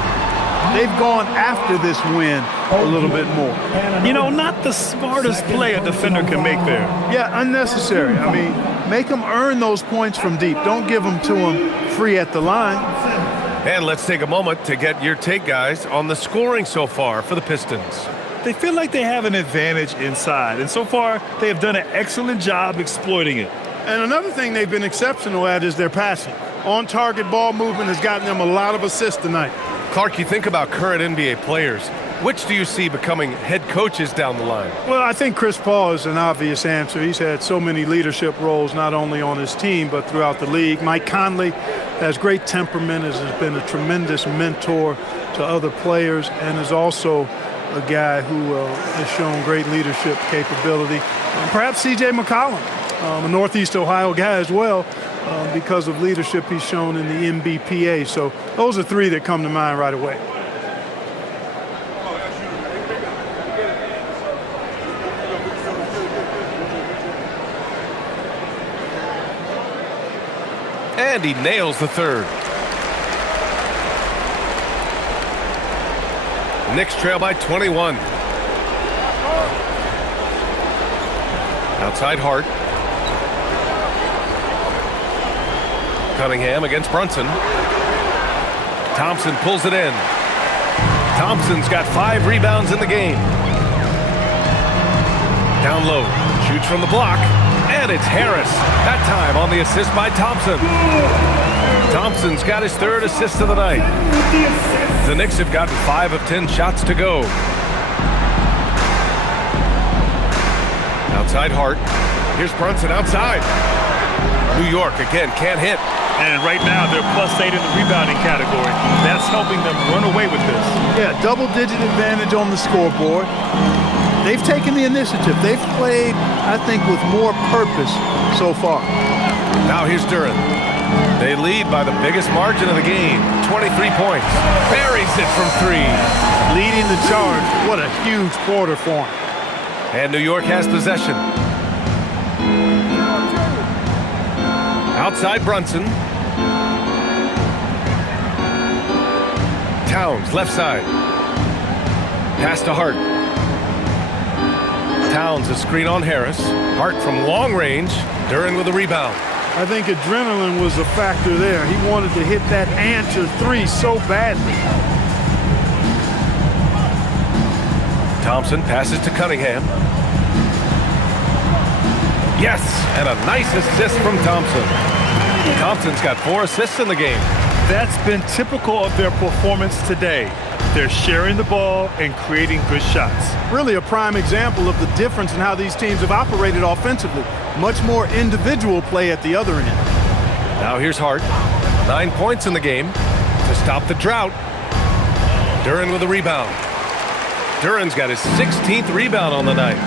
they've gone after this win a little bit more. You know, not the smartest play a defender can make there. Yeah, unnecessary. I mean, make them earn those points from deep. Don't give them to them free at the line. And let's take a moment to get your take, guys, on the scoring so far for the Pistons. They feel like they have an advantage inside, and so far they have done an excellent job exploiting it. And another thing they've been exceptional at is their passing. On-target ball movement has gotten them a lot of assists tonight. Clark, you think about current NBA players. Which do you see becoming head coaches down the line? Well, I think Chris Paul is an obvious answer. He's had so many leadership roles, not only on his team, but throughout the league. Mike Conley has great temperament, has been a tremendous mentor to other players, and is also a guy who has shown great leadership capability. Perhaps C.J. McCollum, a Northeast Ohio guy as well, because of leadership he's shown in the NBPA. So those are 3 that come to mind right away. And he nails the 3rd. Knicks trail by 21. Outside Hart. Cunningham against Brunson. Thompson pulls it in. Thompson's got 5 rebounds in the game. Down low. Shoots from the block. And it's Harris. That time on the assist by Thompson. Thompson's got his 3rd assist of the night. The Knicks have gotten 5 of 10 shots to go. Outside Hart. Here's Brunson outside. New York again can't hit. And right now they're +8 in the rebounding category. That's helping them run away with this. Yeah, double-digit advantage on the scoreboard. They've taken the initiative. They've played, I think, with more purpose so far. Now here's Duren. They lead by the biggest margin of the game, 23 points. Buries it from 3. Leading the charge. What a huge quarter for him. And New York has possession. Outside Brunson. Towns, left side. Pass to Hart. Towns, a screen on Harris. Hart from long range. Duren with a rebound. I think adrenaline was a factor there. He wanted to hit that answer 3 so badly. Thompson passes to Cunningham. Yes, and a nice assist from Thompson. Thompson's got 4 assists in the game. That's been typical of their performance today. They're sharing the ball and creating good shots. Really a prime example of the difference in how these teams have operated offensively. Much more individual play at the other end. Now here's Hart. 9 points in the game to stop the drought. Duren with a rebound. Duren's got his 16th rebound on the night.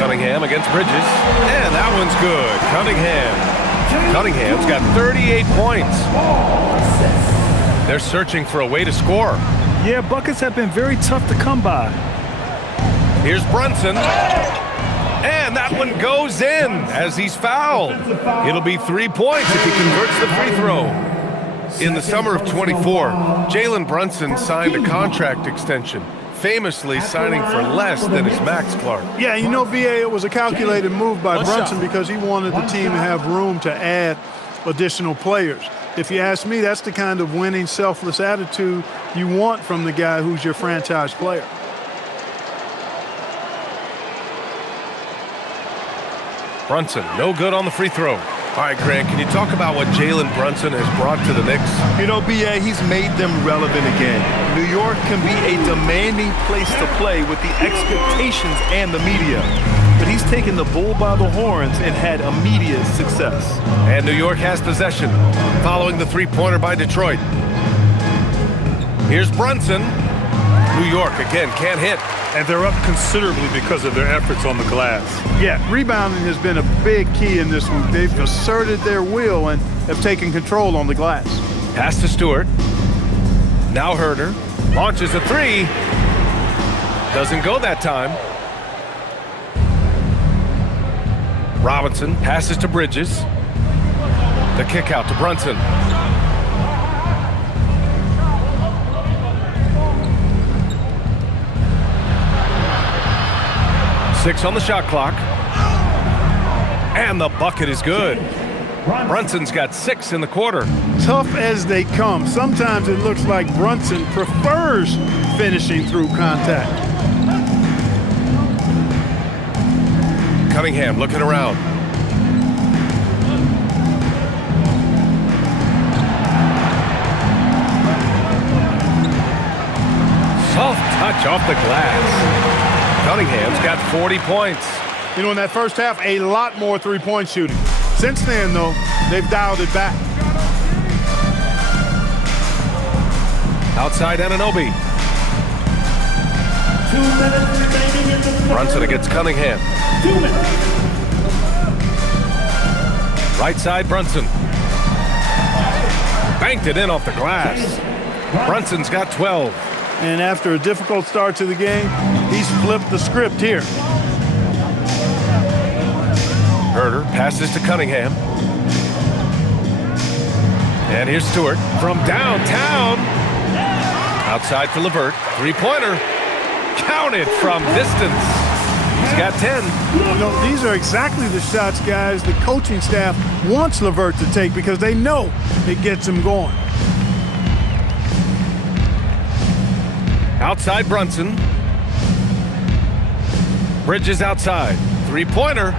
Cunningham against Bridges. And that one's good. Cunningham's got 38 points. They're searching for a way to score. Yeah, buckets have been very tough to come by. Here's Brunson. And that one goes in as he's fouled. It'll be 3 points if he converts the free throw. In the summer of 24, Jalen Brunson signed a contract extension, famously signing for less than his max, Clark. Yeah, you know, BA, it was a calculated move by Brunson because he wanted the team to have room to add additional players. If you ask me, that's the kind of winning, selfless attitude you want from the guy who's your franchise player. Brunson, no good on the free throw. All right, Grant, can you talk about what Jalen Brunson has brought to the Knicks? You know, BA, he's made them relevant again. New York can be a demanding place to play with the expectations and the media. But he's taken the bull by the horns and had immediate success. And New York has possession, following the three-pointer by Detroit. Here's Brunson. New York, again, can't hit. And they're up considerably because of their efforts on the glass. Yeah, rebounding has been a big key in this one. They've asserted their will and have taken control on the glass. Pass to Stewart. Now Herter. Launches a three. Doesn't go that time. Robinson passes to Bridges. The kick out to Brunson. Six on the shot clock. And the bucket is good. Brunson's got 6 in the quarter. Tough as they come, sometimes it looks like Brunson prefers finishing through contact. Cunningham looking around. Soft touch off the glass. Cunningham's got 40 points. You know, in that first half, a lot more three-point shooting. Since then, though, they've dialed it back. Outside Anunoby. 2 minutes remaining in the Brunson against Cunningham. 2 minutes. Right side Brunson. Banked it in off the glass. Brunson's got 12. And after a difficult start to the game, he's flipped the script here. Herter passes to Cunningham. And here's Stewart from downtown. Outside for LeVert. Three-pointer. Counted from distance. He's got 10. You know, these are exactly the shots, guys, the coaching staff wants LeVert to take because they know it gets him going. Outside Brunson. Bridges outside. Three-pointer.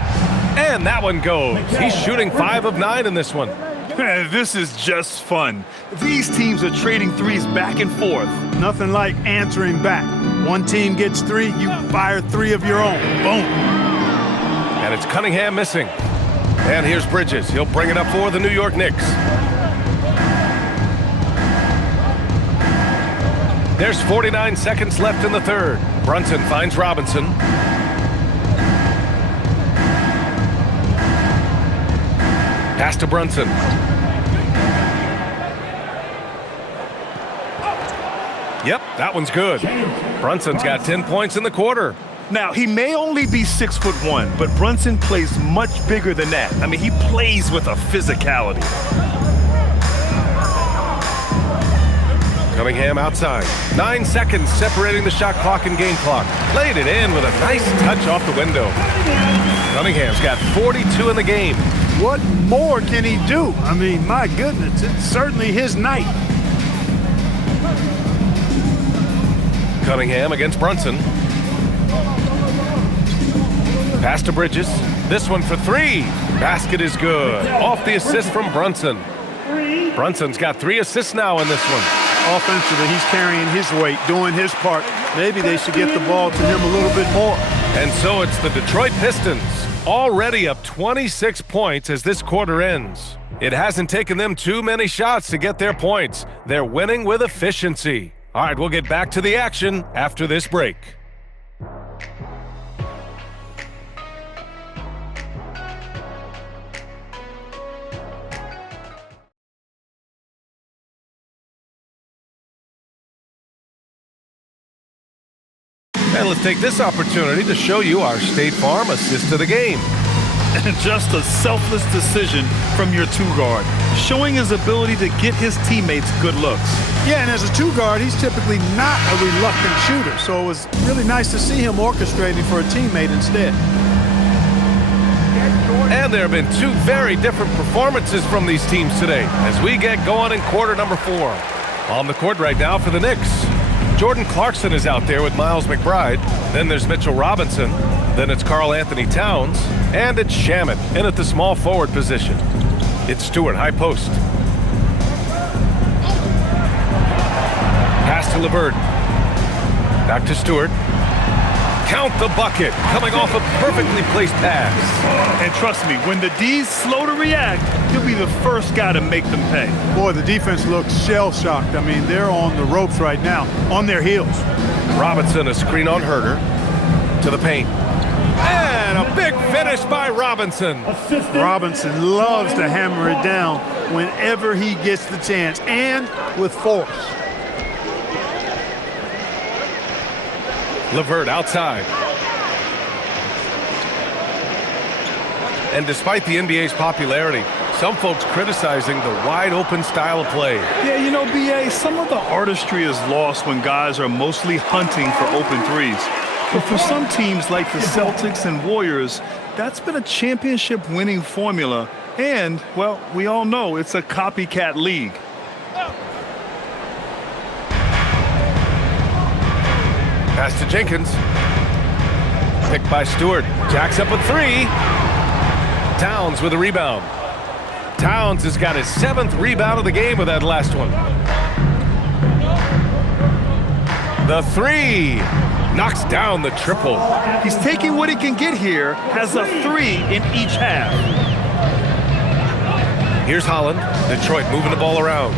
And that one goes. He's shooting 5 of 9 in this one. This is just fun. These teams are trading threes back and forth. Nothing like answering back. One team gets 3, you fire 3 of your own. Boom. And it's Cunningham missing. And here's Bridges. He'll bring it up for the New York Knicks. There's 49 seconds left in the third. Brunson finds Robinson. Pass to Brunson. Yep, that one's good. Brunson's got 10 points in the quarter. Now, he may only be 6'1", but Brunson plays much bigger than that. I mean, he plays with a physicality. Cunningham outside. 9 seconds separating the shot clock and game clock. Laid it in with a nice touch off the window. Cunningham's got 42 in the game. What more can he do? I mean, my goodness, it's certainly his night. Cunningham against Brunson. Pass to Bridges. This one for 3. Basket is good. Off the assist from Brunson. Brunson's got 3 assists now in this one. Offensively, he's carrying his weight, doing his part. Maybe they should get the ball to him a little bit more. And so it's the Detroit Pistons, already up 26 points as this quarter ends. It hasn't taken them too many shots to get their points. They're winning with efficiency. All right, we'll get back to the action after this break. And let's take this opportunity to show you our State Farm assist to the game. And just a selfless decision from your 2 guard. showing his ability to get his teammates good looks. Yeah, and as a two guard, he's typically not a reluctant shooter, so it was really nice to see him orchestrating for a teammate instead. And there have been two very different performances from these teams today as we get going in quarter number 4. On the court right now for the Knicks, Jordan Clarkson is out there with Miles McBride. Then there's Mitchell Robinson. Then it's Karl Anthony Towns. And it's Shamet in at the small forward position. It's Stewart, high post. Pass to LeVert. Back to Stewart. Count the bucket, coming off a perfectly placed pass. And trust me, when the D's slow to react, he'll be the first guy to make them pay. Boy, the defense looks shell-shocked. I mean, they're on the ropes right now, on their heels. Robinson, a screen on Herter. To the paint. And a big finish by Robinson. Robinson loves to hammer it down whenever he gets the chance, and with force. LeVert outside. And despite the NBA's popularity, some folks criticizing the wide-open style of play. Yeah, you know, B.A., some of the artistry is lost when guys are mostly hunting for open threes. But for some teams like the Celtics and Warriors, that's been a championship-winning formula. And, well, we all know it's a copycat league. Pass to Jenkins. Picked by Stewart. Jacks up a 3. Towns with a rebound. Towns has got his 7th rebound of the game with that last one. The 3. Knocks down the triple. He's taking what he can get here, has a 3 in each half. Here's Holland. Detroit moving the ball around.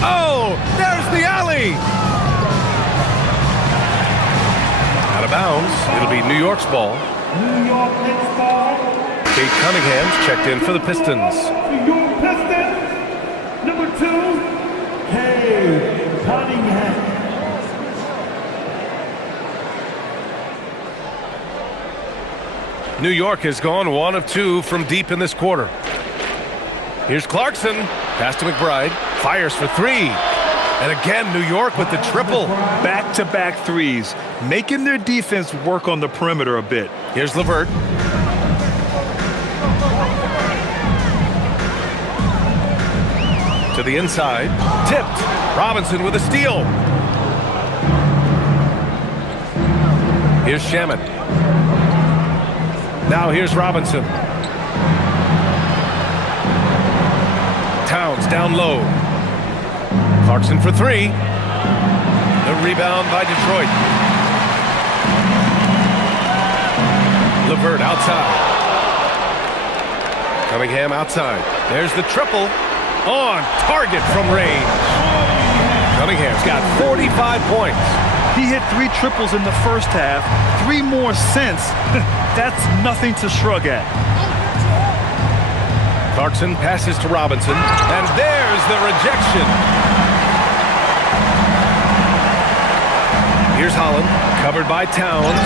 Oh, there's the alley. Out of bounds. It'll be New York's ball. New York Knicks ball. Kate Cunningham's checked in for the Pistons. New York Pistons. Number 2, Kate Cunningham. New York has gone 1 of 2 from deep in this quarter. Here's Clarkson. Pass to McBride. Fires for 3. And again, New York with the triple. Back-to-back threes, making their defense work on the perimeter a bit. Here's LeVert. To the inside. Tipped. Robinson with a steal. Here's Shamet. Now here's Robinson. Towns down low. Clarkson for 3. The rebound by Detroit. LeVert outside. Cunningham outside. There's the triple. On target from range. Cunningham's got 45 points. He hit 3 triples in the first half, 3 more since. That's nothing to shrug at. Clarkson passes to Robinson, and there's the rejection. Here's Holland, covered by Towns,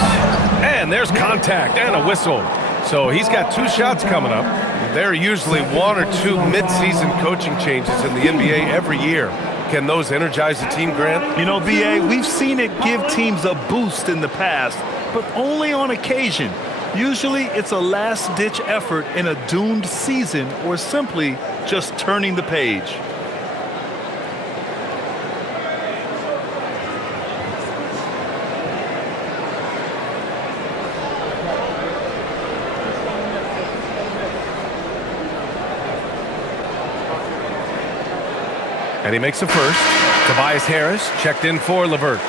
and there's contact and a whistle. So he's got 2 shots coming up. There are usually 1 or 2 mid-season coaching changes in the NBA every year. Can those energize the team, Grant? You know, B.A., we've seen it give teams a boost in the past, but only on occasion. Usually it's a last-ditch effort in a doomed season or simply just turning the page. And he makes a first. Tobias Harris checked in for LeVert.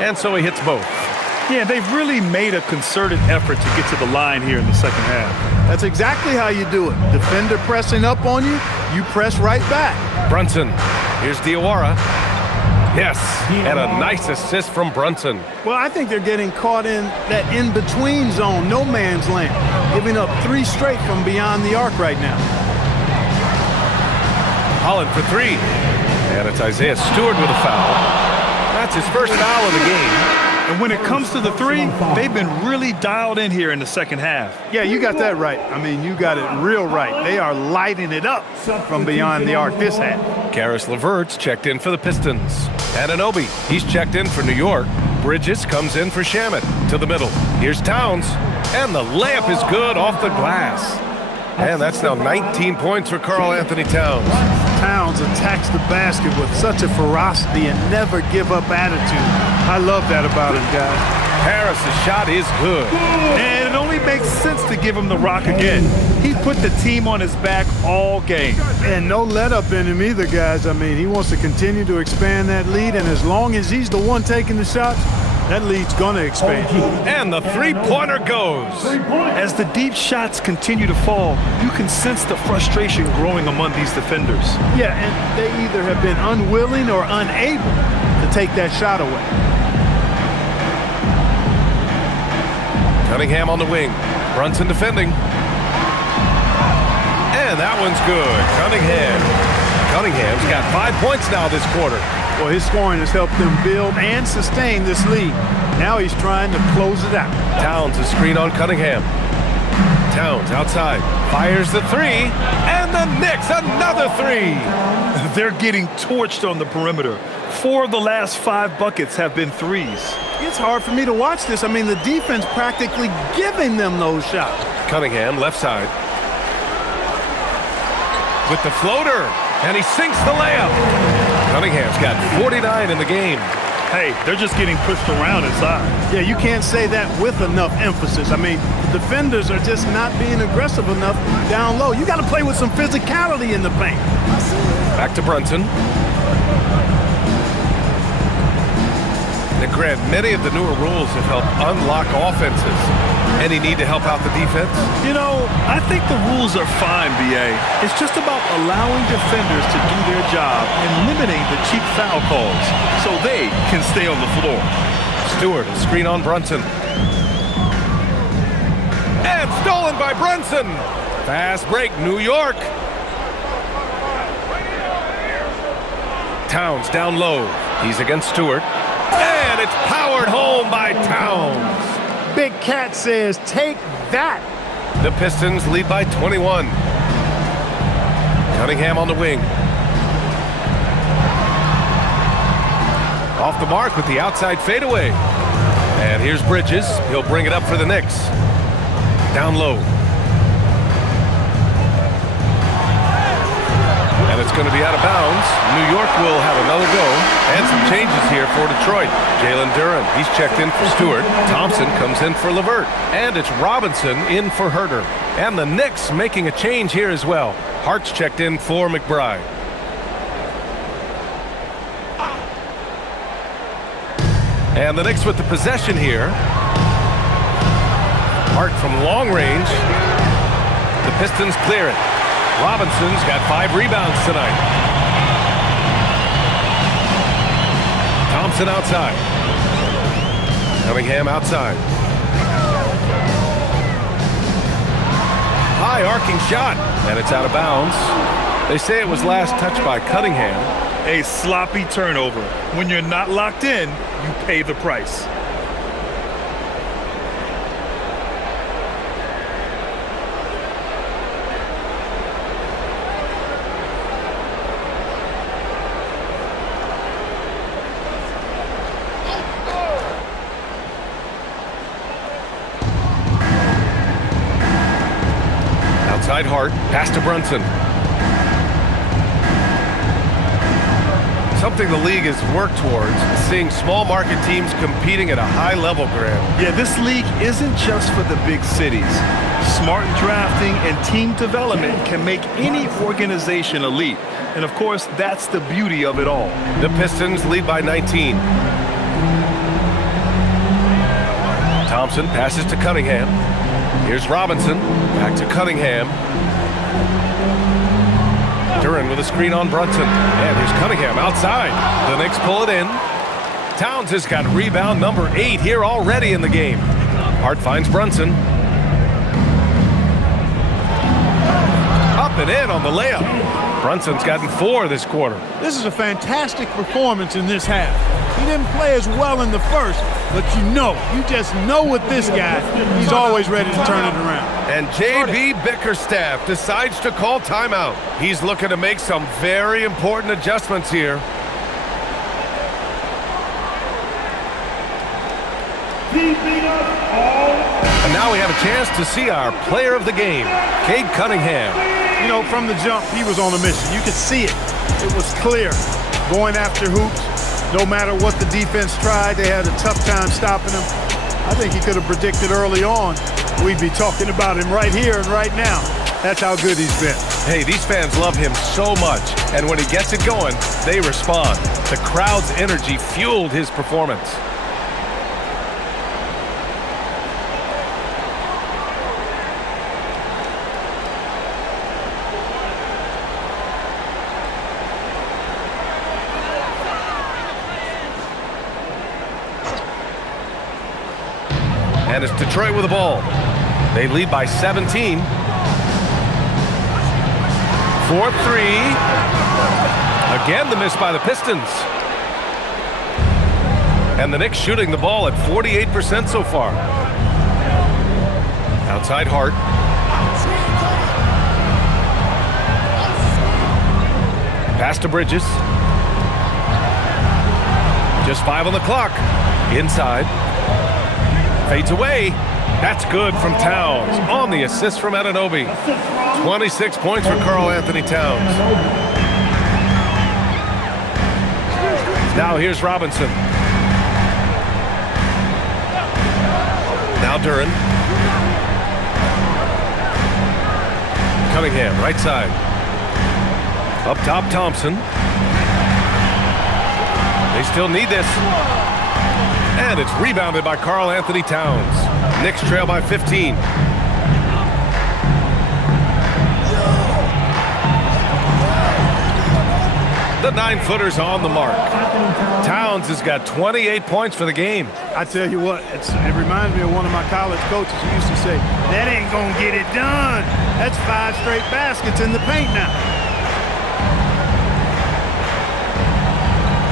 And so he hits both. Yeah, they've really made a concerted effort to get to the line here in the second half. That's exactly how you do it. Defender pressing up on you, you press right back. Brunson. Here's Diawara. Yes, and a nice assist from Brunson. Well, I think they're getting caught in that in-between zone, no man's land, giving up 3 straight from beyond the arc right now. Holland for 3. And it's Isaiah Stewart with a foul. That's his first foul of the game. And when it comes to the 3, they've been really dialed in here in the second half. Yeah, you got that right. I mean, you got it real right. They are lighting it up from beyond the arc this half. Karis LeVert's checked in for the Pistons. Anunoby, he's checked in for New York. Bridges comes in for Shamet to the middle. Here's Towns, and the layup is good off the glass. And that's now 19 points for Karl Anthony Towns. Towns attacks the basket with such a ferocity and never give up attitude. I love that about him, guys. Harris's shot is good. And it only makes sense to give him the rock again. He put the team on his back all game. And no let up in him either, guys. I mean, he wants to continue to expand that lead, and as long as he's the one taking the shots, that lead's going to expand. And the three-pointer goes. As the deep shots continue to fall, you can sense the frustration growing among these defenders. Yeah, and they either have been unwilling or unable to take that shot away. Cunningham on the wing. Brunson defending. And that one's good. Cunningham's got 5 points now this quarter. Well, his scoring has helped them build and sustain this lead. Now he's trying to close it out. Towns a screen on Cunningham. Towns outside. Fires the 3. And the Knicks another 3. They're getting torched on the perimeter. 4 of the last 5 buckets have been 3s. It's hard for me to watch this. I mean, the defense practically giving them those shots. Cunningham left side. With the floater. And he sinks the layup. Cunningham's got 49 in the game. Hey, they're just getting pushed around inside. Yeah, you can't say that with enough emphasis. I mean, defenders are just not being aggressive enough down low. You got to play with some physicality in the paint. Back to Brunson. Now, Grant, many of the newer rules have helped unlock offenses. Any need to help out the defense? You know, I think the rules are fine, B.A. It's just about allowing defenders to do their job and limiting the cheap foul calls so they can stay on the floor. Stewart, a screen on Brunson. And stolen by Brunson. Fast break, New York. Towns down low. He's against Stewart. And it's powered home by Towns. Big Cat says, take that. The Pistons lead by 21. Cunningham on the wing. Off the mark with the outside fadeaway. And here's Bridges. He'll bring it up for the Knicks. Down low. And it's going to be out of bounds. New York will have another go. And some changes here for Detroit. Jalen Duren, he's checked in for Stewart. Thompson comes in for LeVert. And it's Robinson in for Herter. And the Knicks making a change here as well. Hart's checked in for McBride. And the Knicks with the possession here. Hart from long range. The Pistons clear it. Robinson's got 5 rebounds tonight. Thompson outside. Cunningham outside. High arcing shot, and it's out of bounds. They say it was last touched by Cunningham. A sloppy turnover. When you're not locked in, you pay the price. Outside Hart, pass to Brunson. Something the league has worked towards, seeing small market teams competing at a high level, Graham. Yeah, this league isn't just for the big cities. Smart drafting and team development can make any organization elite. And of course, that's the beauty of it all. The Pistons lead by 19. Thompson passes to Cunningham. Here's Robinson, back to Cunningham. Duren with a screen on Brunson. And here's Cunningham outside. The Knicks pull it in. Towns has got rebound number 8 here already in the game. Hart finds Brunson. Up and in on the layup. Brunson's gotten 4 this quarter. This is a fantastic performance in this half. He didn't play as well in the first, but you just know with this guy, he's always ready to turn it around. And J.B. Bickerstaff decides to call timeout. He's looking to make some very important adjustments here. And now we have a chance to see our player of the game, Cade Cunningham. You know, from the jump, he was on a mission. You could see it. It was clear. Going after hoops, no matter what the defense tried, they had a tough time stopping him. I think he could have predicted early on we'd be talking about him right here and right now. That's how good he's been. Hey, these fans love him so much, and when he gets it going, they respond. The crowd's energy fueled his performance. And it's Detroit with the ball. They lead by 17. 4-3. Again, the miss by the Pistons. And the Knicks shooting the ball at 48% so far. Outside Hart. Pass to Bridges. Just 5 on the clock. Inside. Fades away. That's good from Towns on the assist from Anunoby. 26 points for Karl Anthony Towns. Now here's Robinson. Now Duren. Cunningham, right side. Up top, Thompson. They still need this. And it's rebounded by Karl Anthony Towns. Knicks trail by 15. The 9-footer's on the mark. Towns has got 28 points for the game. I tell you what, it reminds me of one of my college coaches who used to say, that ain't gonna get it done. That's 5 straight baskets in the paint now.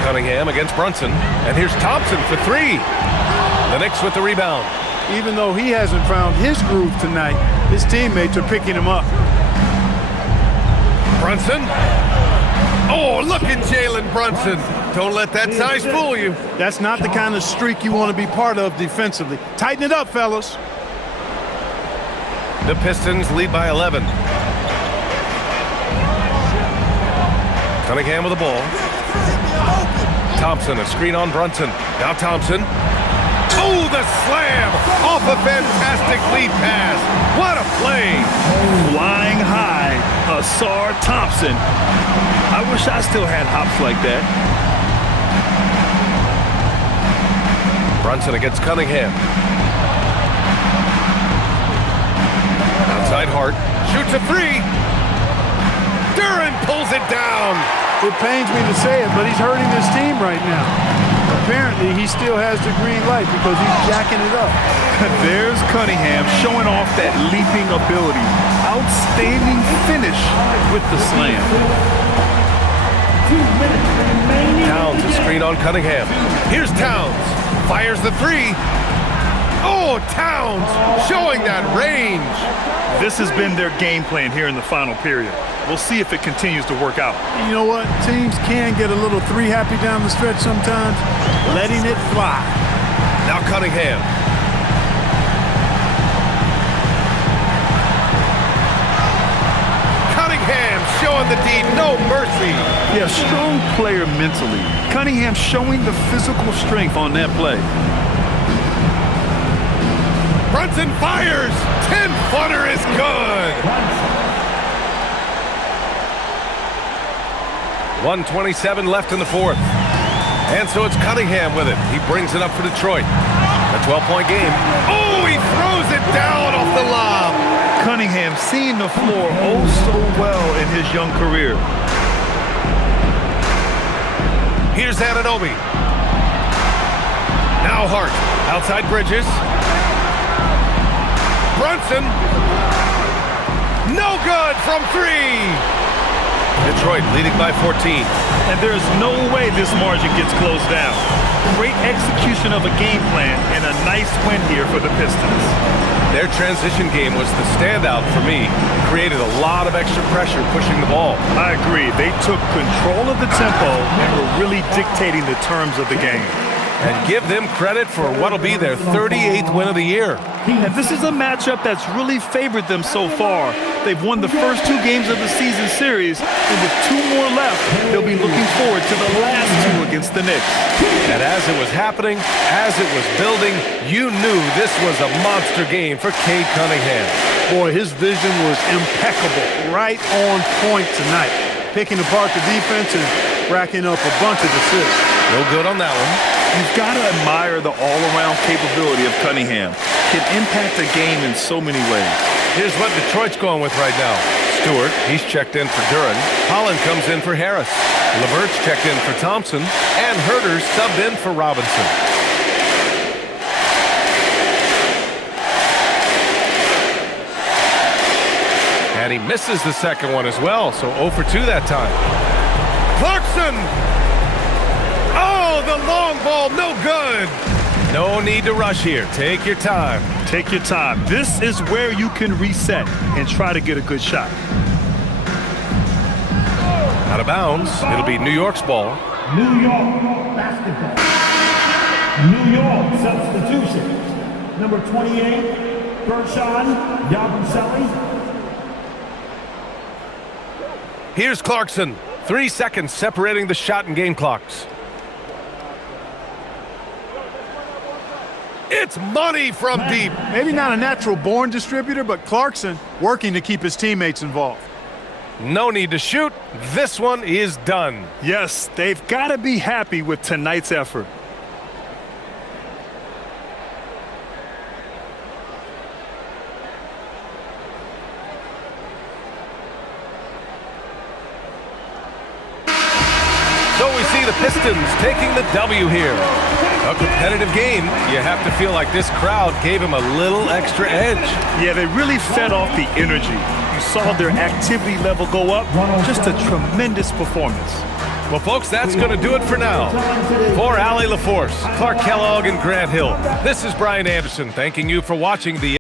Cunningham against Brunson. And here's Thompson for 3. The Knicks with the rebound. Even though he hasn't found his groove tonight, his teammates are picking him up. Brunson. Oh, look at Jalen Brunson. Don't let that size fool you. That's not the kind of streak you want to be part of defensively. Tighten it up, fellas. The Pistons lead by 11. Cunningham with the ball. Thompson, a screen on Brunson. Now Thompson. Oh, the slam off a fantastic lead pass. What a play. Flying high, Asar Thompson. I wish I still had hops like that. Brunson against Cunningham. Outside Hart. Shoots a 3. Duren pulls it down. It pains me to say it, but he's hurting his team right now. Apparently, he still has the green light because he's jacking it up. There's Cunningham showing off that leaping ability. Outstanding finish with the slam. Towns, a screen on Cunningham. Here's Towns. Fires the 3. Oh, Towns showing that range. This has been their game plan here in the final period. We'll see if it continues to work out. You know what? Teams can get a little 3-happy down the stretch sometimes. Letting it fly. Now Cunningham. Cunningham showing the D, no mercy. Yeah, strong player mentally. Cunningham showing the physical strength on that play. Brunson fires. 10-footer is good. 1:27 left in the fourth. And so it's Cunningham with it. He brings it up for Detroit. A 12-point game. Oh, he throws it down off the lob. Cunningham seeing the floor oh so well in his young career. Here's Anunoby. Now Hart. Outside Bridges. Brunson. No good from 3. Detroit leading by 14. And there's no way this margin gets closed down. Great execution of a game plan and a nice win here for the Pistons. Their transition game was the standout for me. Created a lot of extra pressure pushing the ball. I agree. They took control of the tempo and were really dictating the terms of the game. And give them credit for what'll be their 38th win of the year. And this is a matchup that's really favored them so far. They've won the first 2 games of the season series, and with 2 more left, they'll be looking forward to the last 2 against the Knicks. And as it was happening, as it was building, you knew this was a monster game for Cade Cunningham. Boy, his vision was impeccable, right on point tonight. Picking apart the defense and racking up a bunch of assists. No good on that one. You've got to admire the all-around capability of Cunningham. Can impact the game in so many ways. Here's what Detroit's going with right now. Stewart, he's checked in for Duran. Holland comes in for Harris. LeVert's checked in for Thompson. And Herter's subbed in for Robinson. And he misses the second one as well, so 0 for 2 that time. Clarkson! Oh, the long ball, no good! No need to rush here. Take your time. Take your time. This is where you can reset and try to get a good shot. Out of bounds. It'll be New York's ball. New York basketball. New York substitution. Number 28, Bershon Yabusele. Here's Clarkson. 3 seconds separating the shot and game clocks. It's money from deep. Maybe not a natural-born distributor, but Clarkson working to keep his teammates involved. No need to shoot. This one is done. Yes, they've got to be happy with tonight's effort. So we see the Pistons taking the W here. A competitive game. You have to feel like this crowd gave him a little extra edge. Yeah, they really fed off the energy. You saw their activity level go up. Just a tremendous performance. Well, folks, that's going to do it for now. For Allie LaForce, Clark Kellogg, and Grant Hill, this is Brian Anderson thanking you for watching the